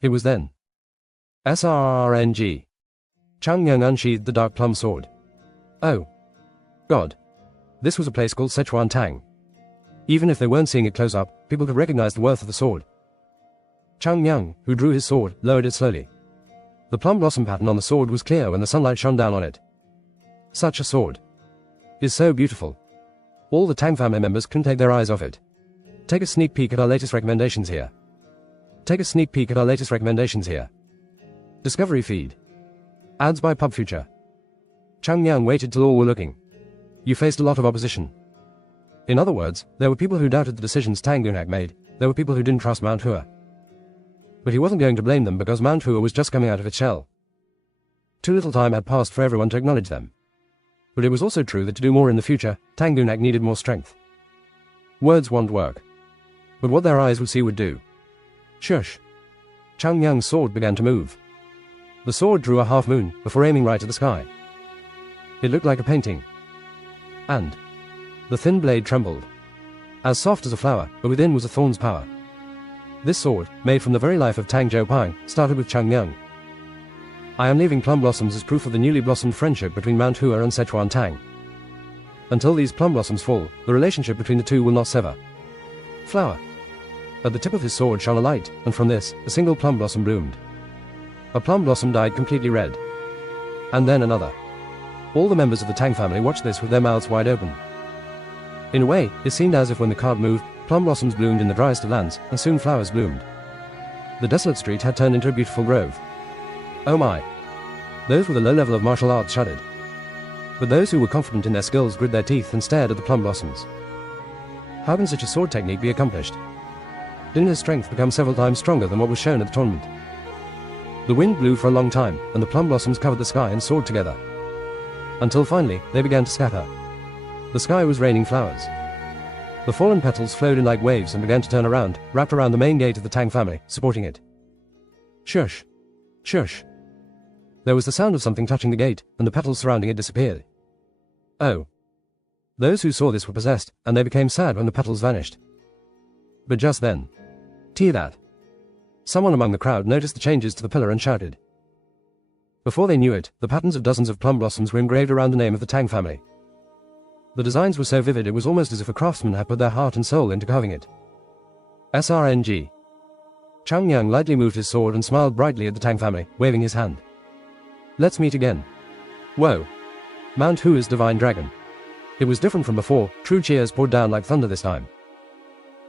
It was then. SRRNG. Chang Yang unsheathed the dark plum sword. Oh. God. This was a place called Sichuan Tang. Even if they weren't seeing it close up, people could recognize the worth of the sword. Chang Yang, who drew his sword, lowered it slowly. The plum blossom pattern on the sword was clear when the sunlight shone down on it. Such a sword is so beautiful. All the Tang family members couldn't take their eyes off it. Take a sneak peek at our latest recommendations here. Discovery feed. Ads by Pub Future. Chang Yang waited till all were looking. You faced a lot of opposition. In other words, there were people who doubted the decisions Tangunak made, there were people who didn't trust Mount Hua. But he wasn't going to blame them because Mount Hua was just coming out of its shell. Too little time had passed for everyone to acknowledge them. But it was also true that to do more in the future, Tangunak needed more strength. Words won't work. But what their eyes would see would do. Shush. Chang Yang's sword began to move. The sword drew a half moon before aiming right at the sky. It looked like a painting. And the thin blade trembled. As soft as a flower, but within was a thorn's power. This sword, made from the very life of Tang Zhoupang, started with Chang Yang. I am leaving plum blossoms as proof of the newly blossomed friendship between Mount Hua and Sichuan Tang. Until these plum blossoms fall, the relationship between the two will not sever. Flower. At the tip of his sword shone a light, and from this, a single plum blossom bloomed. A plum blossom dyed completely red. And then another. All the members of the Tang family watched this with their mouths wide open. In a way, it seemed as if when the cart moved, plum blossoms bloomed in the driest of lands, and soon flowers bloomed. The desolate street had turned into a beautiful grove. Oh my! Those with a low level of martial arts shuddered. But those who were confident in their skills grit their teeth and stared at the plum blossoms. How can such a sword technique be accomplished? Didn't his strength become several times stronger than what was shown at the tournament? The wind blew for a long time, and the plum blossoms covered the sky and soared together. Until finally, they began to scatter. The sky was raining flowers. The fallen petals flowed in like waves and began to turn around, wrapped around the main gate of the Tang family, supporting it. Shush! Shush! There was the sound of something touching the gate, and the petals surrounding it disappeared. Oh. Those who saw this were possessed, and they became sad when the petals vanished. But just then, that. Someone among the crowd noticed the changes to the pillar and shouted. Before they knew it, the patterns of dozens of plum blossoms were engraved around the name of the Tang family. The designs were so vivid it was almost as if a craftsman had put their heart and soul into carving it. SRNG. Chang Yang lightly moved his sword and smiled brightly at the Tang family, waving his hand. Let's meet again. Whoa. Mount Hua's divine dragon. It was different from before, true cheers poured down like thunder this time.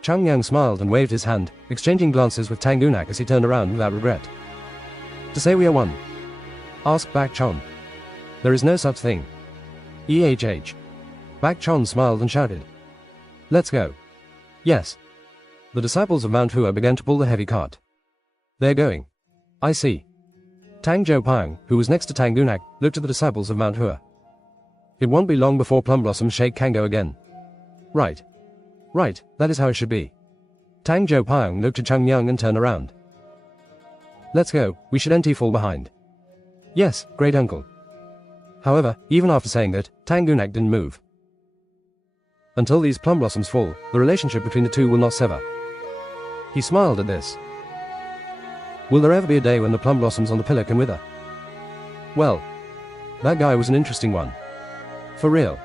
Chang Yang smiled and waved his hand, exchanging glances with Tang Gunak as he turned around without regret. To say we are one? Asked Bak Chon. There is no such thing. EHH. Bak Chon smiled and shouted. Let's go. Yes. The disciples of Mount Hua began to pull the heavy cart. They're going. I see. Tang Zhou Pang, who was next to Tang Gunak, looked at the disciples of Mount Hua. It won't be long before plum blossoms shake Kango again. Right. Right, that is how it should be. Tang Zhou Pang looked at Chang Yang and turned around. Let's go, we shouldn't fall behind. Yes, great uncle. However, even after saying that, Tang Gunak didn't move. Until these plum blossoms fall, the relationship between the two will not sever. He smiled at this. Will there ever be a day when the plum blossoms on the pillar can wither? Well, that guy was an interesting one. For real.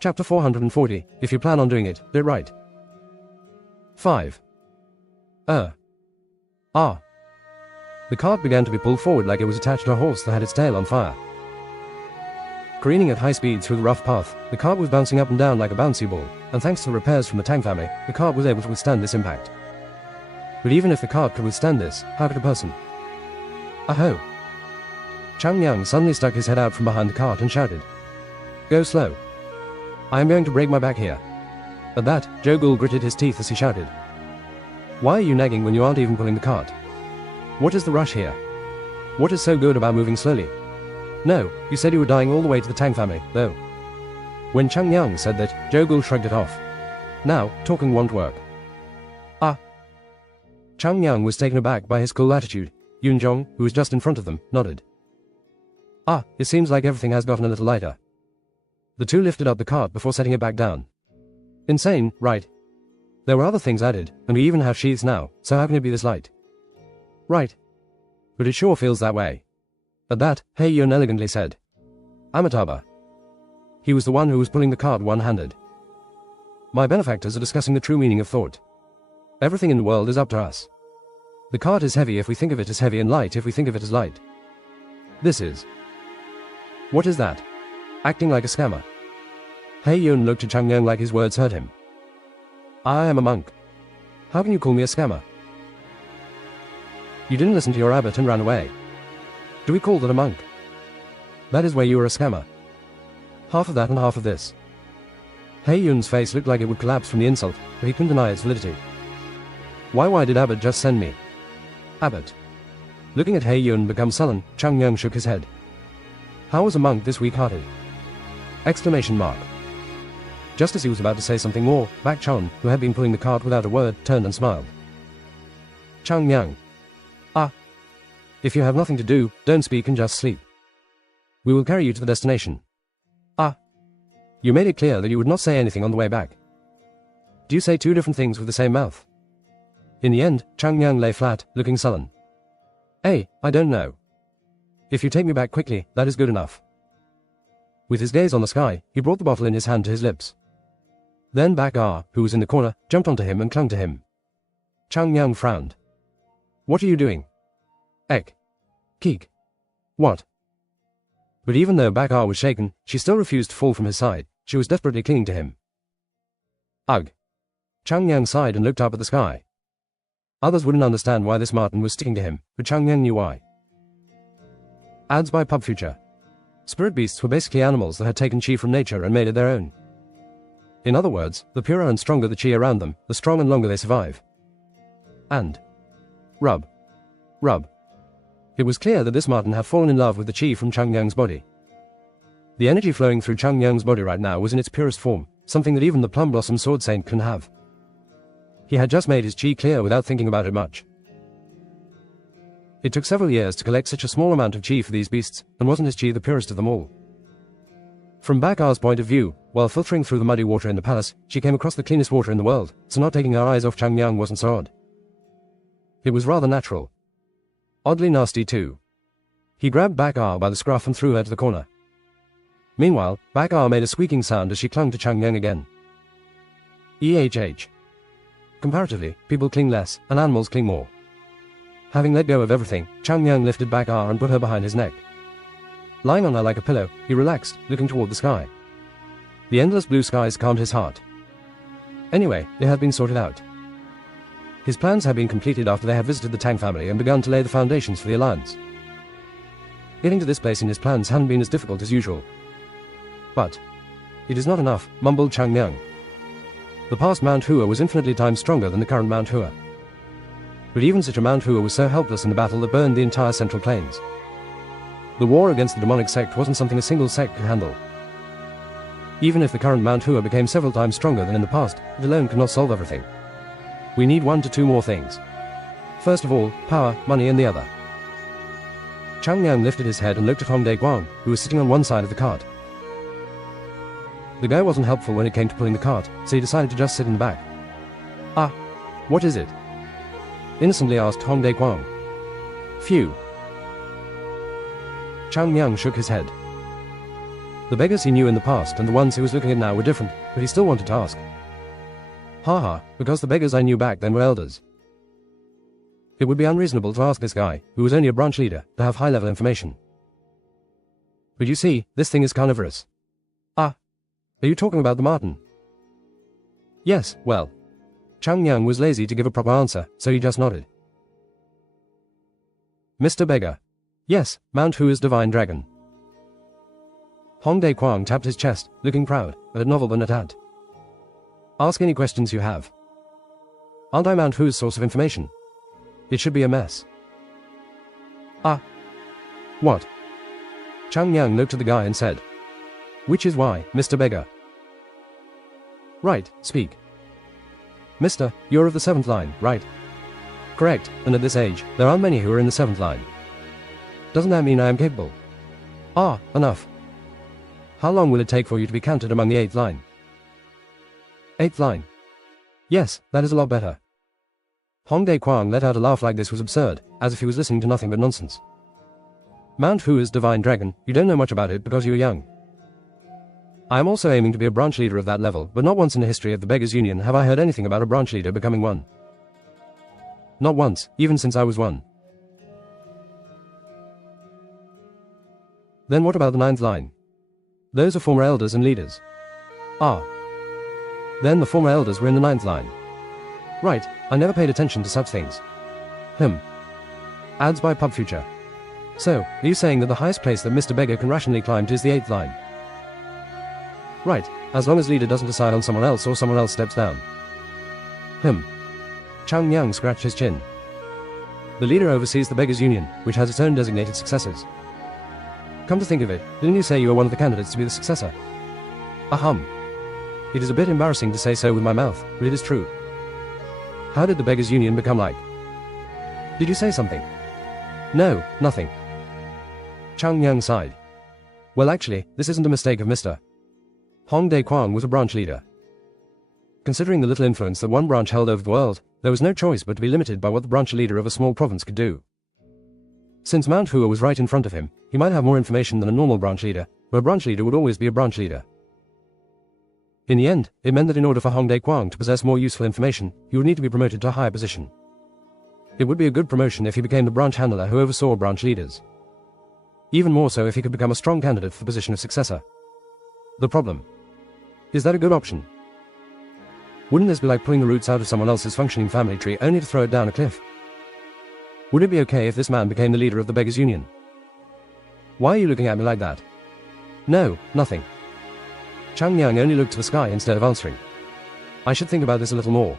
Chapter 440. If you plan on doing it, do it right. 5. The cart began to be pulled forward like it was attached to a horse that had its tail on fire. Careening at high speed through the rough path, the cart was bouncing up and down like a bouncy ball, and thanks to the repairs from the Tang family, the cart was able to withstand this impact. But even if the cart could withstand this, how could a person? Aho! Chang Yang suddenly stuck his head out from behind the cart and shouted, "Go slow. I am going to break my back here." At that, Joe Ghoul gritted his teeth as he shouted, "Why are you nagging when you aren't even pulling the cart? What is the rush here? What is so good about moving slowly? No, you said you were dying all the way to the Tang family, though." When Chang Yang said that, Joe Ghoul shrugged it off. Now, talking won't work. Chang Yang was taken aback by his cool attitude. Yun Zhong, who was just in front of them, nodded. It seems like everything has gotten a little lighter." The two lifted up the cart before setting it back down. "Insane, right? There were other things added, and we even have sheaths now, so how can it be this light?" "Right. But it sure feels that way." At that, He Yun elegantly said, "Amitabha." He was the one who was pulling the cart one-handed. "My benefactors are discussing the true meaning of thought. Everything in the world is up to us. The cart is heavy if we think of it as heavy, and light if we think of it as light. This is... What is that? Acting like a scammer." He Yun looked at Chang Yang like his words hurt him. "I am a monk. How can you call me a scammer? You didn't listen to your abbot and ran away. Do we call that a monk? That is where you are a scammer. Half of that and half of this." He Yun's face looked like it would collapse from the insult, but he couldn't deny its validity. Why did Abbot just send me?" "Abbot?" Looking at He Yun become sullen, Chang Yang shook his head. "How was a monk this weak-hearted?" Exclamation mark. Just as he was about to say something more, Bak Chon, who had been pulling the cart without a word, turned and smiled. "Chang Yang. If you have nothing to do, don't speak and just sleep. We will carry you to the destination." You made it clear that you would not say anything on the way back. Do you say two different things with the same mouth?" In the end, Chang Yang lay flat, looking sullen. "I don't know. If you take me back quickly, that is good enough." With his gaze on the sky, he brought the bottle in his hand to his lips. Then Bak Ah, who was in the corner, jumped onto him and clung to him. Chang Yang frowned. "What are you doing?" "Ek. Keek. What?" But even though Bak Ah was shaken, she still refused to fall from his side. She was desperately clinging to him. "Ugh." Chang Yang sighed and looked up at the sky. Others wouldn't understand why this Martin was sticking to him, but Chang Yang knew why. Ads by Pub Future. Spirit beasts were basically animals that had taken chi from nature and made it their own. In other words, the purer and stronger the chi around them, the strong and longer they survive. And rub. It was clear that this Martin had fallen in love with the chi from Chang Yang's body. The energy flowing through Chang Yang's body right now was in its purest form, something that even the Plum Blossom Sword Saint couldn't have. He had just made his chi clear without thinking about it much. It took several years to collect such a small amount of chi for these beasts, and wasn't his chi the purest of them all? From Bak Ah's point of view, while filtering through the muddy water in the palace, she came across the cleanest water in the world, so not taking her eyes off Chang Yang wasn't so odd. It was rather natural. Oddly nasty too. He grabbed Bak Ah by the scruff and threw her to the corner. Meanwhile, Bak Ah made a squeaking sound as she clung to Chang Yang again. Comparatively, people cling less, and animals cling more. Having let go of everything, Chang Yang lifted Bak Ah and put her behind his neck. Lying on her like a pillow, he relaxed, looking toward the sky. The endless blue skies calmed his heart. Anyway, they had been sorted out. His plans had been completed after they had visited the Tang family and begun to lay the foundations for the alliance. Getting to this place in his plans hadn't been as difficult as usual. But it is not enough, mumbled Chang Yang. The past Mount Hua was infinitely times stronger than the current Mount Hua. But even such a Mount Hua was so helpless in the battle that burned the entire Central Plains. The war against the demonic sect wasn't something a single sect could handle. Even if the current Mount Hua became several times stronger than in the past, it alone could not solve everything. We need 1 to 2 more things. First of all, power, money, and the other. Chang Yang lifted his head and looked at Hongdae Guang, who was sitting on one side of the cart. The guy wasn't helpful when it came to pulling the cart, so he decided to just sit in the back. What is it? Innocently asked Hongdae Guang. Phew. Chang Yang shook his head. The beggars he knew in the past and the ones he was looking at now were different, but he still wanted to ask. Haha, because the beggars I knew back then were elders. It would be unreasonable to ask this guy, who was only a branch leader, to have high-level information. But you see, this thing is carnivorous. Ah, are you talking about the marten? Yes, well. Chang Yang was lazy to give a proper answer, so he just nodded. Mr. Beggar. Yes, Mount-Hua's divine dragon. Hong Dae Kwang tapped his chest, looking proud, but novel but not at. Ask any questions you have. Aren't I Mount-Hua's source of information? It should be a mess. Ah. What? Chang Yang looked at the guy and said. Which is why, Mr. Beggar. Right, speak. Mister, you're of the 7th line, right? Correct, and at this age, there aren't many who are in the 7th line. Doesn't that mean I am capable? Ah, enough. How long will it take for you to be counted among the 8th line? 8th line. Yes, that is a lot better. Hong Dae Kwang let out a laugh like this was absurd, as if he was listening to nothing but nonsense. Mount-Hua's divine dragon, you don't know much about it because you are young. I am also aiming to be a branch leader of that level, but not once in the history of the Beggars' Union have I heard anything about a branch leader becoming one. Not once, even since I was one. Then what about the 9th line? Those are former elders and leaders. Ah. Then the former elders were in the 9th line. Right, I never paid attention to such things. Ads by Pub Future. So, are you saying that the highest place that Mr. Beggar can rationally climb to is the 8th line? Right, as long as leader doesn't decide on someone else or someone else steps down. Chang Yang scratched his chin. The leader oversees the Beggars' Union, which has its own designated successors. Come to think of it, didn't you say you were one of the candidates to be the successor? Ahem. It is a bit embarrassing to say so with my mouth, but it is true. How did the Beggars' Union become like? Did you say something? No, nothing. Chang Yang sighed. Well actually, this isn't a mistake of Mr. Hong Dae Kwang was a branch leader. Considering the little influence that one branch held over the world, there was no choice but to be limited by what the branch leader of a small province could do. Since Mount-Hua was right in front of him, he might have more information than a normal branch leader, but a branch leader would always be a branch leader. In the end, it meant that in order for Hong Dae Kwang to possess more useful information, he would need to be promoted to a higher position. It would be a good promotion if he became the branch handler who oversaw branch leaders. Even more so if he could become a strong candidate for the position of successor. The problem. Is that a good option? Wouldn't this be like pulling the roots out of someone else's functioning family tree only to throw it down a cliff? Would it be okay if this man became the leader of the Beggars' Union? Why are you looking at me like that? No, nothing. Chang Yang only looked to the sky instead of answering. I should think about this a little more.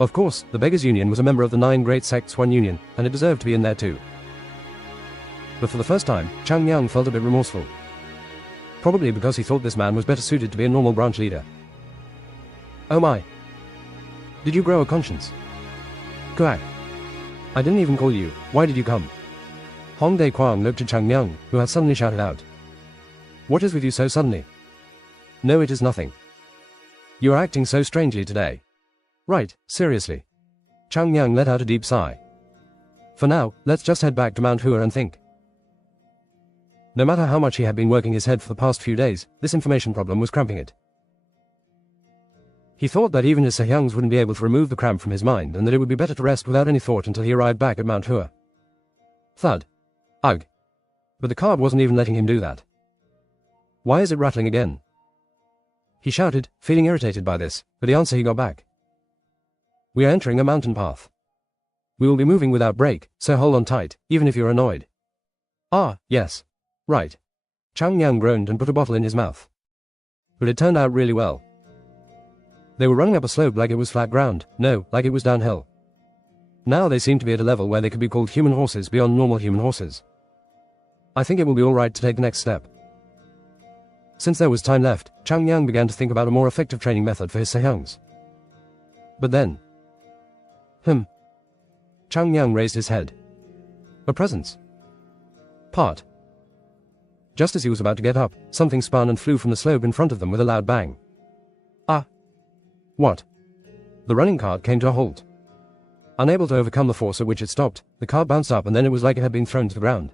Of course, the Beggars' Union was a member of the 9 Great Sects One Union, and it deserved to be in there too. But for the first time, Chang Yang felt a bit remorseful. Probably because he thought this man was better suited to be a normal branch leader. Oh my. Did you grow a conscience? Quack. I didn't even call you, why did you come? Hong Dae Kwang looked at Chang Yang, who had suddenly shouted out. What is with you so suddenly? No, it is nothing. You are acting so strangely today. Right, seriously. Chang Yang let out a deep sigh. For now, let's just head back to Mount-Hua and think. No matter how much he had been working his head for the past few days, this information problem was cramping it. He thought that even his Sehyungs wouldn't be able to remove the cramp from his mind and that it would be better to rest without any thought until he arrived back at Mount-Hua. Thud. Ugh. But the card wasn't even letting him do that. Why is it rattling again? He shouted, feeling irritated by this, but the answer he got back. We are entering a mountain path. We will be moving without break, so hold on tight, even if you're annoyed. Ah, yes. Right. Chang Yang groaned and put a bottle in his mouth. But it turned out really well. They were running up a slope like it was flat ground, no, like it was downhill. Now they seemed to be at a level where they could be called human horses beyond normal human horses. I think it will be alright to take the next step. Since there was time left, Chang Yang began to think about a more effective training method for his Sehyungs. But then... Chang Yang raised his head. A presence. Part. Just as he was about to get up, something spun and flew from the slope in front of them with a loud bang. Ah! What? The running cart came to a halt. Unable to overcome the force at which it stopped, the cart bounced up and then it was like it had been thrown to the ground.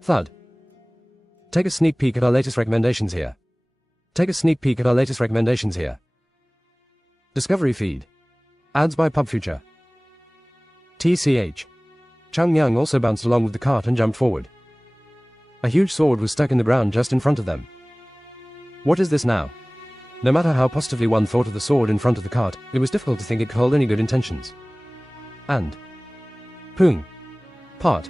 Thud. Take a sneak peek at our latest recommendations here. Take a sneak peek at our latest recommendations here. Discovery feed. Ads by PubFuture. TCH. Chang Yang also bounced along with the cart and jumped forward. A huge sword was stuck in the ground just in front of them. What is this now? No matter how positively one thought of the sword in front of the cart, it was difficult to think it could hold any good intentions. And Pung. Part.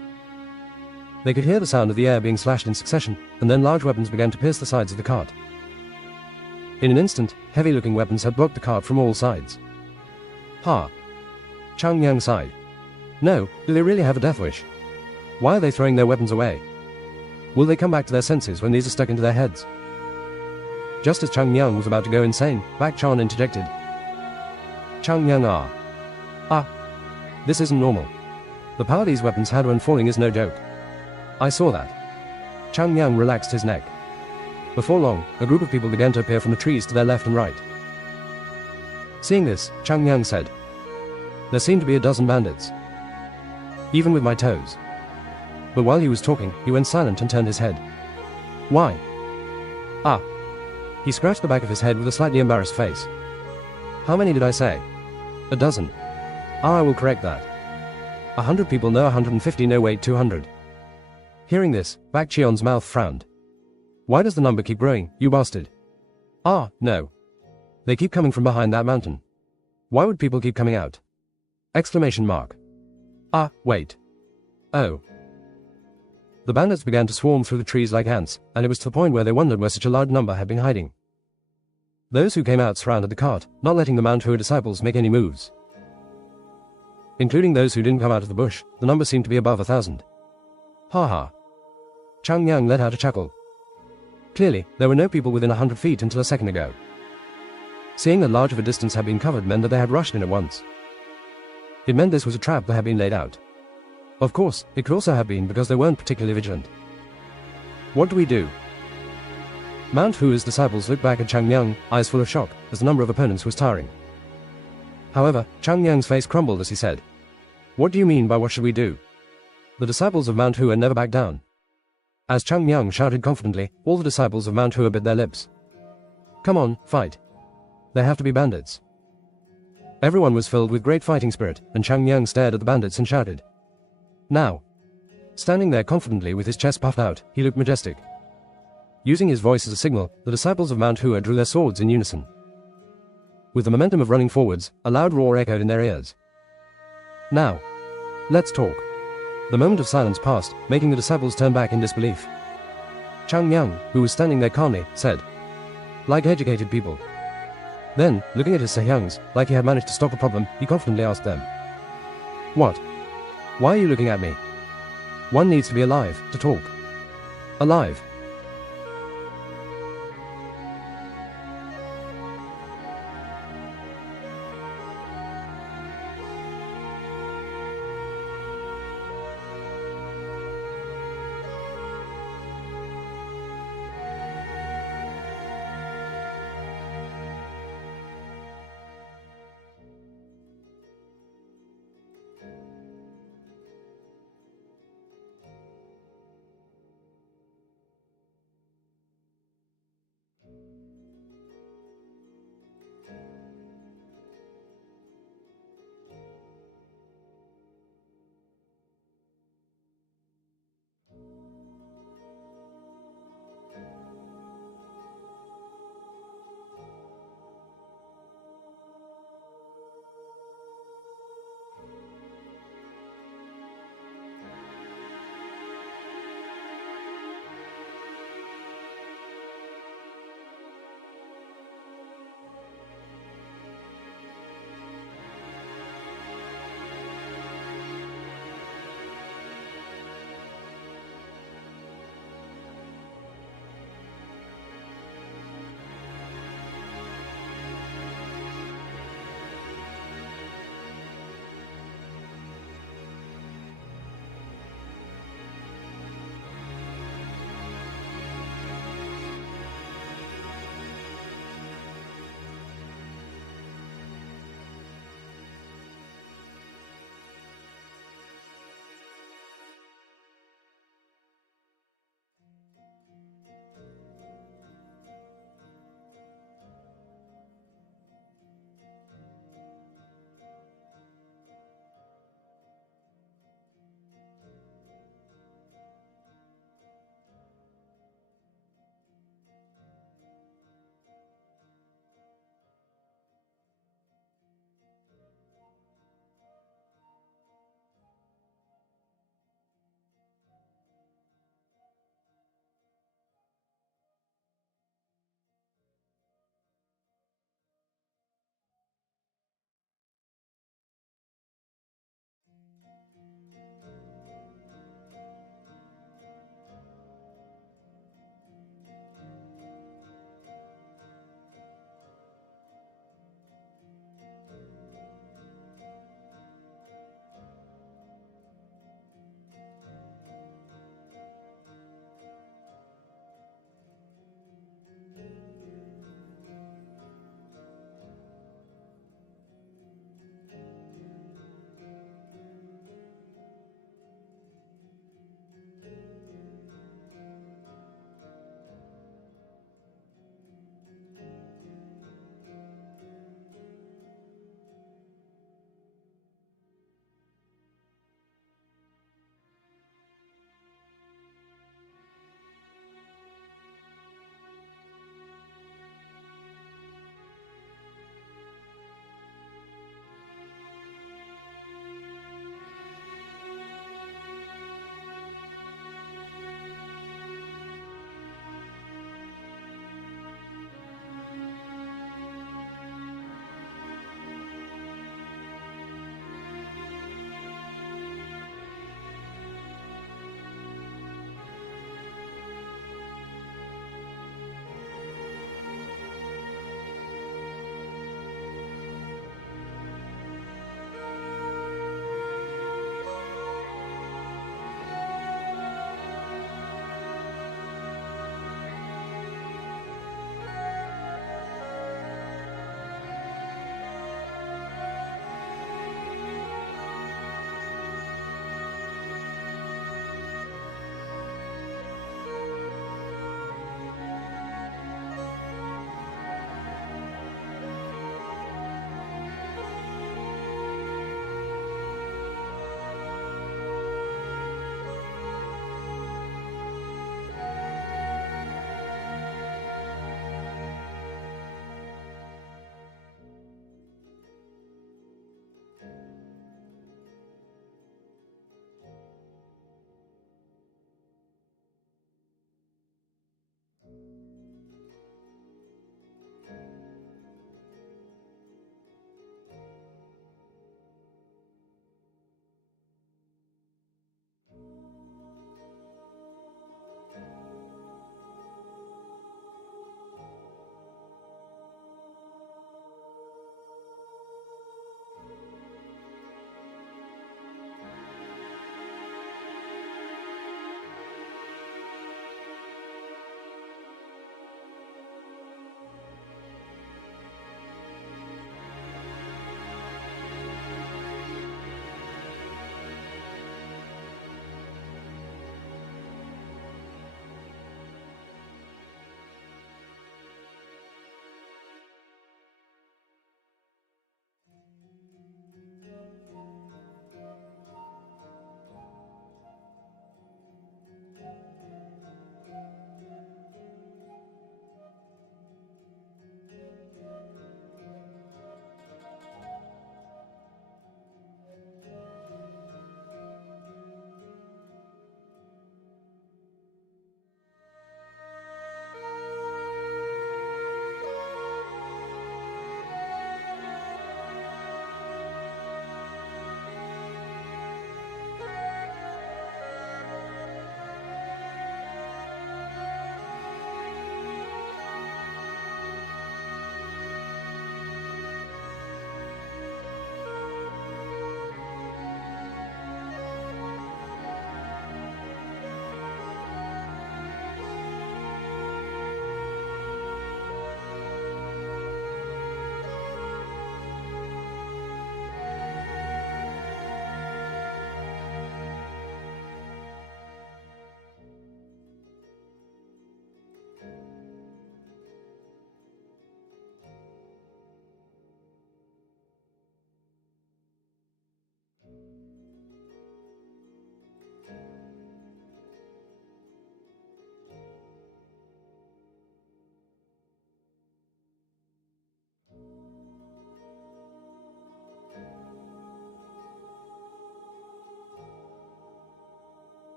They could hear the sound of the air being slashed in succession, and then large weapons began to pierce the sides of the cart. In an instant, heavy-looking weapons had blocked the cart from all sides. Ha! Chang Yang sighed. No, do they really have a death wish? Why are they throwing their weapons away? Will they come back to their senses when these are stuck into their heads? Just as Chang Yang was about to go insane, Bak Chan interjected. Chang Yang this isn't normal. The power these weapons had when falling is no joke. I saw that. Chang Yang relaxed his neck. Before long, a group of people began to appear from the trees to their left and right. Seeing this, Chang Yang said, there seemed to be a dozen bandits. Even with my toes. But while he was talking, he went silent and turned his head. Why? He scratched the back of his head with a slightly embarrassed face. How many did I say? A dozen. I will correct that. 100 people know 150 no wait 200. Hearing this, Bak Chion's mouth frowned. Why does the number keep growing, you bastard? No. They keep coming from behind that mountain. Why would people keep coming out? Exclamation mark. Wait. Oh. The bandits began to swarm through the trees like ants, and it was to the point where they wondered where such a large number had been hiding. Those who came out surrounded the cart, not letting the Mount Hua disciples make any moves. Including those who didn't come out of the bush, the number seemed to be above 1,000. Ha ha. Chang Yang let out a chuckle. Clearly, there were no people within 100 feet until a second ago. Seeing that large of a distance had been covered meant that they had rushed in at once. It meant this was a trap that had been laid out. Of course, it could also have been because they weren't particularly vigilant. What do we do? Mount Hua's disciples looked back at Chang Yang, eyes full of shock, as the number of opponents was tiring. However, Chang Yang's face crumbled as he said, what do you mean by what should we do? The disciples of Mount Hua never backed down. As Chang Yang shouted confidently, all the disciples of Mount Hua bit their lips. Come on, fight. They have to be bandits. Everyone was filled with great fighting spirit, and Chang Yang stared at the bandits and shouted. Now. Standing there confidently with his chest puffed out, he looked majestic. Using his voice as a signal, the disciples of Mount Hua drew their swords in unison. With the momentum of running forwards, a loud roar echoed in their ears. Now. Let's talk. The moment of silence passed, making the disciples turn back in disbelief. Chang Yang, who was standing there calmly, said, like educated people. Then, looking at his Sehyungs, like he had managed to stop a problem, he confidently asked them. What? Why are you looking at me? One needs to be alive, to talk. Alive.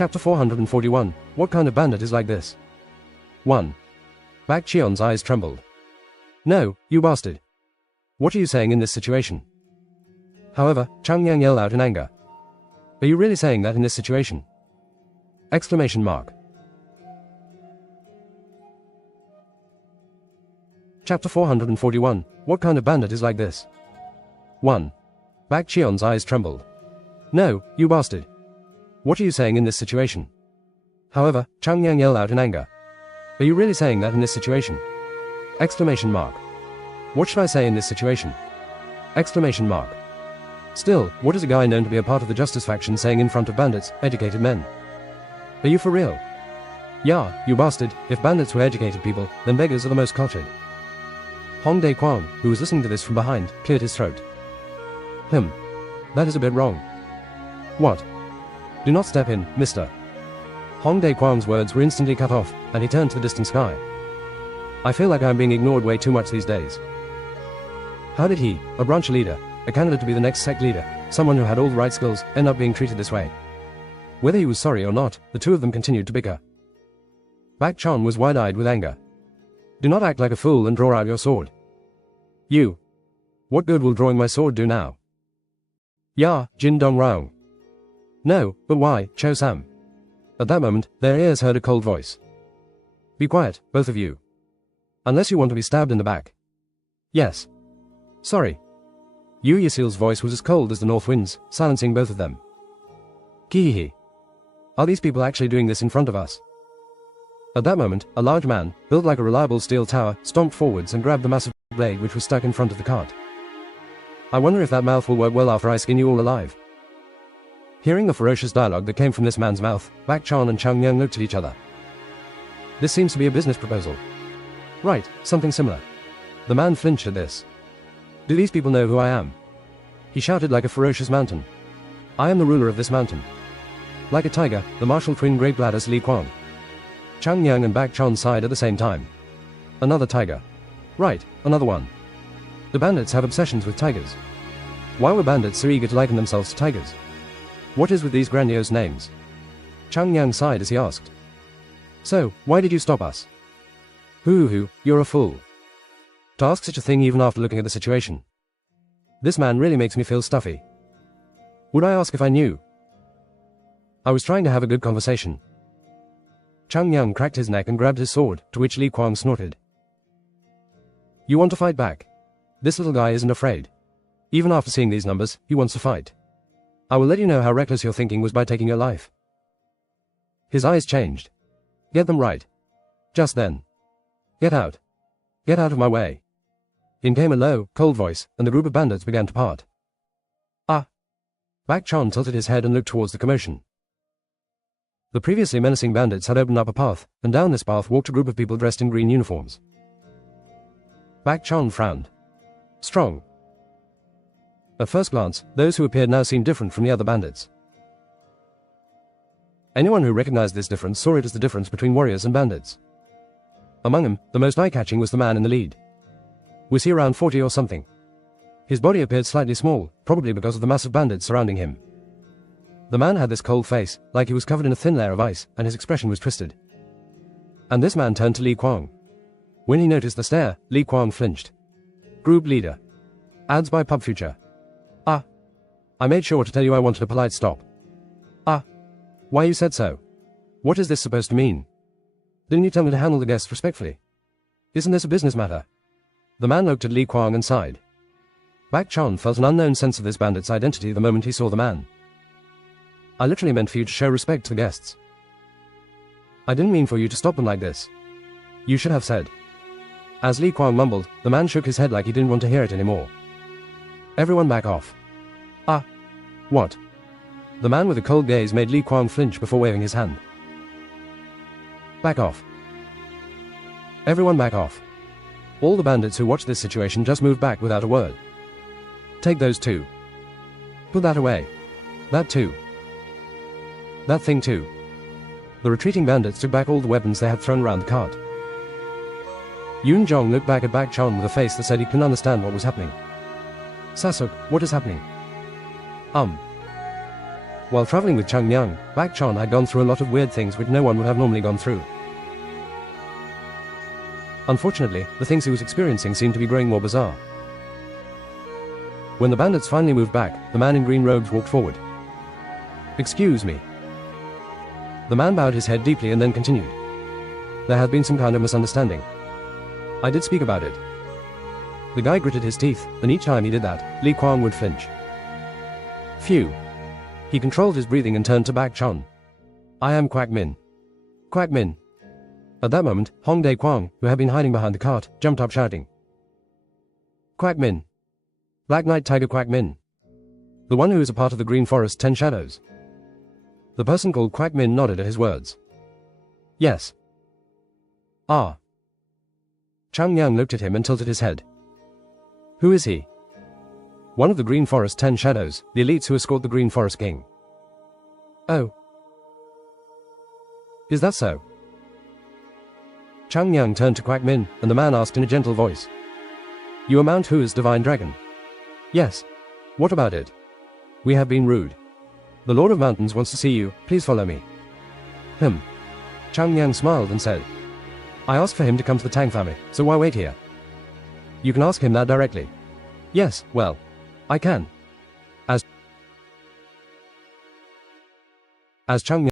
Chapter 441. What kind of bandit is like this? 1. Bak Cheon's eyes trembled. No, you bastard. What are you saying in this situation? However, Chang Yang yelled out in anger. Are you really saying that in this situation? Exclamation mark. Chapter 441. What kind of bandit is like this? 1. Bak Cheon's eyes trembled. No, you bastard. What are you saying in this situation? However, Chang Yang yelled out in anger. Are you really saying that in this situation? Exclamation mark. What should I say in this situation? Exclamation mark. Still, what is a guy known to be a part of the justice faction saying in front of bandits, educated men? Are you for real? Yeah, you bastard. If bandits were educated people, then beggars are the most cultured. Hong Dae Kwang, who was listening to this from behind, cleared his throat. That is a bit wrong. What? Do not step in, mister. Hong Dae Kwang's words were instantly cut off, and he turned to the distant sky. I feel like I'm being ignored way too much these days. How did he, a branch leader, a candidate to be the next sect leader, someone who had all the right skills, end up being treated this way? Whether he was sorry or not, the two of them continued to bicker. Bak Chan was wide-eyed with anger. Do not act like a fool and draw out your sword. You. What good will drawing my sword do now? Ya, Jin Dong Raung. No, but why, Cho Sam? At that moment, their ears heard a cold voice. Be quiet, both of you. Unless you want to be stabbed in the back. Yes. Sorry. Yu Yisil's voice was as cold as the north winds, silencing both of them. Kihihi. Are these people actually doing this in front of us? At that moment, a large man, built like a reliable steel tower, stomped forwards and grabbed the massive blade which was stuck in front of the cart. I wonder if that mouth will work well after I skin you all alive. Hearing the ferocious dialogue that came from this man's mouth, Bak Chan and Chang Yang looked at each other. This seems to be a business proposal. Right, something similar. The man flinched at this. Do these people know who I am? He shouted like a ferocious mountain. I am the ruler of this mountain. Like a tiger, the martial twin Great Gladys Li Kwang. Chang Yang and Bak Chan sighed at the same time. Another tiger. Right, another one. The bandits have obsessions with tigers. Why were bandits so eager to liken themselves to tigers? What is with these grandiose names? Chang Yang sighed as he asked. So, why did you stop us? Hoo, you're a fool. To ask such a thing even after looking at the situation. This man really makes me feel stuffy. Would I ask if I knew? I was trying to have a good conversation. Chang Yang cracked his neck and grabbed his sword, to which Li Kwang snorted. You want to fight back? This little guy isn't afraid. Even after seeing these numbers, he wants to fight. I will let you know how reckless your thinking was by taking your life. His eyes changed. Get them right. Just then. Get out. Get out of my way. In came a low, cold voice, and the group of bandits began to part. Ah! Bak Chan tilted his head and looked towards the commotion. The previously menacing bandits had opened up a path, and down this path walked a group of people dressed in green uniforms. Bak Chan frowned. Strong. At first glance, those who appeared now seemed different from the other bandits. Anyone who recognized this difference saw it as the difference between warriors and bandits. Among them, the most eye-catching was the man in the lead. Was he around 40 or something? His body appeared slightly small, probably because of the massive bandits surrounding him. The man had this cold face, like he was covered in a thin layer of ice, and his expression was twisted. And this man turned to Li Kwang. When he noticed the stare, Li Kwang flinched. Group leader. Ads by Pub Future. Ah. I made sure to tell you I wanted a polite stop. Ah. Why you said so? What is this supposed to mean? Didn't you tell me to handle the guests respectfully? Isn't this a business matter? The man looked at Li Kwang and sighed. Bak Chan felt an unknown sense of this bandit's identity the moment he saw the man. I literally meant for you to show respect to the guests. I didn't mean for you to stop them like this. You should have said. As Li Kwang mumbled, the man shook his head like he didn't want to hear it anymore. Everyone back off. Ah. What? The man with a cold gaze made Li Kwang flinch before waving his hand. Back off. Everyone back off. All the bandits who watched this situation just moved back without a word. Take those two. Put that away. That too. That thing too. The retreating bandits took back all the weapons they had thrown around the cart. Yoon Jong looked back at Bak Chan with a face that said he couldn't understand what was happening. Sasuk, what is happening? While traveling with Chang Yang, Bak Chon had gone through a lot of weird things which no one would have normally gone through. Unfortunately, the things he was experiencing seemed to be growing more bizarre. When the bandits finally moved back, the man in green robes walked forward. "Excuse me." The man bowed his head deeply and then continued. "There had been some kind of misunderstanding. I did speak about it." The guy gritted his teeth, and each time he did that, Li Kuang would flinch. Phew. He controlled his breathing and turned to Bak Chon. "I am Quack Min." "Quack Min." At that moment, Hong Dae Kwang, who had been hiding behind the cart, jumped up shouting. "Quack Min. Black Knight Tiger Quack Min. The one who is a part of the Green Forest 10 Shadows." The person called Quack Min nodded at his words. "Yes." "Ah." Chang Yang looked at him and tilted his head. "Who is he?" "One of the Green Forest 10 Shadows, the elites who escort the Green Forest King." "Oh. Is that so?" Chang Yang turned to Quack Min, and the man asked in a gentle voice. "You are Mount Hua's divine dragon?" "Yes. What about it?" "We have been rude. The Lord of Mountains wants to see you, please follow me." Chang Yang smiled and said, "I asked for him to come to the Tang family, so why wait here?" "You can ask him that directly." "Yes, well, I can." As Chang Yang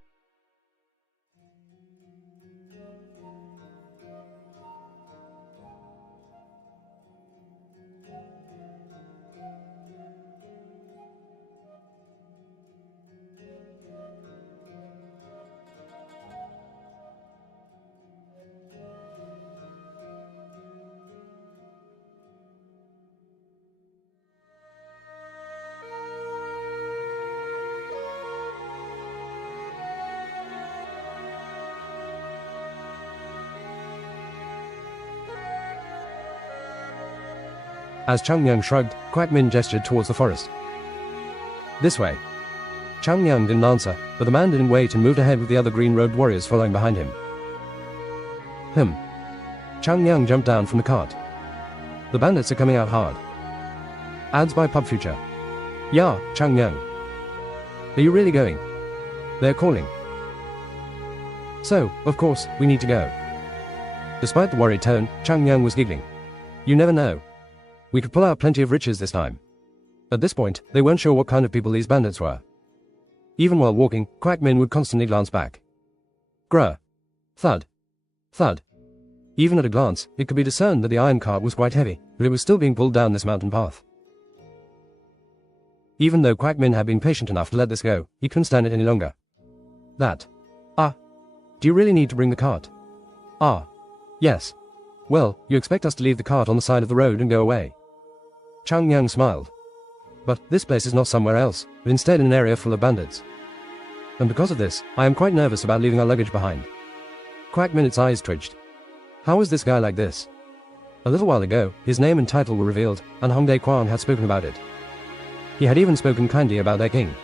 As Chang Yang shrugged, Quack Min gestured towards the forest. "This way." Chang Yang didn't answer, but the man didn't wait and moved ahead with the other green-robed warriors following behind him. Chang Yang jumped down from the cart. "The bandits are coming out hard." Ads by Pub Future. "Yeah, Chang Yang. Are you really going?" "They're calling." "So, of course, we need to go." Despite the worried tone, Chang Yang was giggling. "You never know. We could pull out plenty of riches this time." At this point, they weren't sure what kind of people these bandits were. Even while walking, Quack Min would constantly glance back. Grr. Thud. Thud. Even at a glance, it could be discerned that the iron cart was quite heavy, but it was still being pulled down this mountain path. Even though Quack Min had been patient enough to let this go, he couldn't stand it any longer. "That. Do you really need to bring the cart?" Yes. Well, you expect us to leave the cart on the side of the road and go away?" Chang Yang smiled. "But this place is not somewhere else, but instead in an area full of bandits. And because of this, I am quite nervous about leaving our luggage behind." Quack Min's eyes twitched. How was this guy like this? A little while ago, his name and title were revealed, and Hong Dae Kwang had spoken about it. He had even spoken kindly about their king.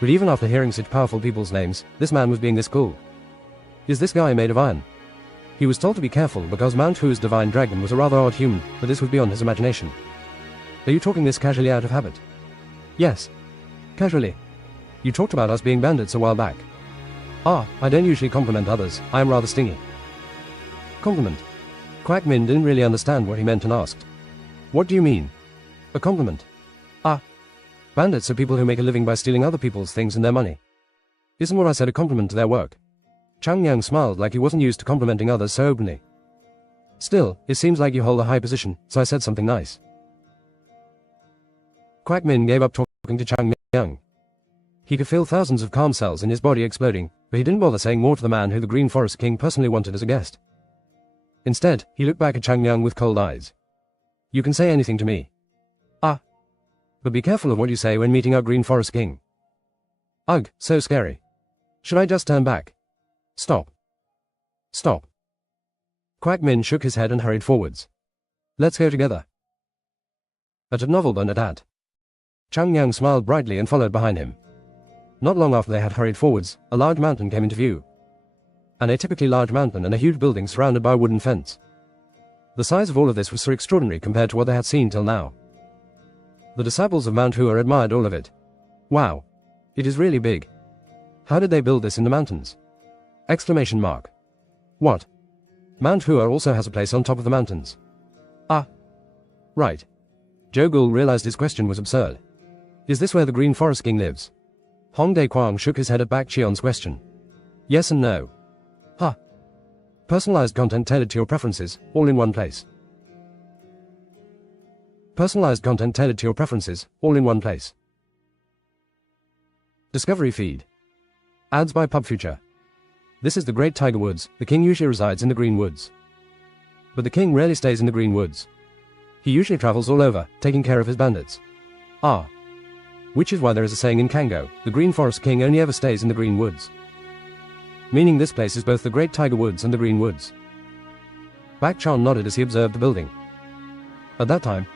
But even after hearing such powerful people's names, this man was being this cool. Is this guy made of iron? He was told to be careful because Mount Hua's divine dragon was a rather odd human, but this was beyond his imagination. Are you talking this casually out of habit? Yes. Casually. You talked about us being bandits a while back. I don't usually compliment others, I am rather stingy. Compliment? Quack Min didn't really understand what he meant and asked. What do you mean? A compliment? Bandits are people who make a living by stealing other people's things and their money. Isn't what I said a compliment to their work? Chang Yang smiled like he wasn't used to complimenting others so openly. Still, it seems like you hold a high position, so I said something nice. Quack Min gave up talking to Chang Yang. He could feel thousands of calm cells in his body exploding, but he didn't bother saying more to the man who the Green Forest King personally wanted as a guest. Instead, he looked back at Chang Yang with cold eyes. You can say anything to me. But be careful of what you say when meeting our Green Forest King. Ugh, so scary. Should I just turn back? Stop. Stop. Quack Min shook his head and hurried forwards. Let's go together. At a novel bun at that. Chang Yang smiled brightly and followed behind him. Not long after they had hurried forwards, a large mountain came into view. An atypically large mountain and a huge building surrounded by a wooden fence. The size of all of this was so extraordinary compared to what they had seen till now. The disciples of Mount Hua admired all of it. Wow. It is really big. How did they build this in the mountains? Exclamation mark. What? Mount Hua also has a place on top of the mountains. Ah. Right. Jogul realized his question was absurd. Is this where the Green Forest King lives? Hong Daekwang shook his head at Bak Cheon's question. Yes and no. Ha. Personalized content tailored to your preferences, all in one place. Personalized content tailored to your preferences, all in one place. Discovery feed. Ads by PubFuture. This is the Great Tiger Woods. The king usually resides in the Green Woods. But the king rarely stays in the Green Woods. He usually travels all over, taking care of his bandits. Ah. Which is why there is a saying in Kango, the Green Forest King only ever stays in the Green Woods. Meaning this place is both the Great Tiger Woods and the Green Woods. Bak Chan nodded as he observed the building. At that time,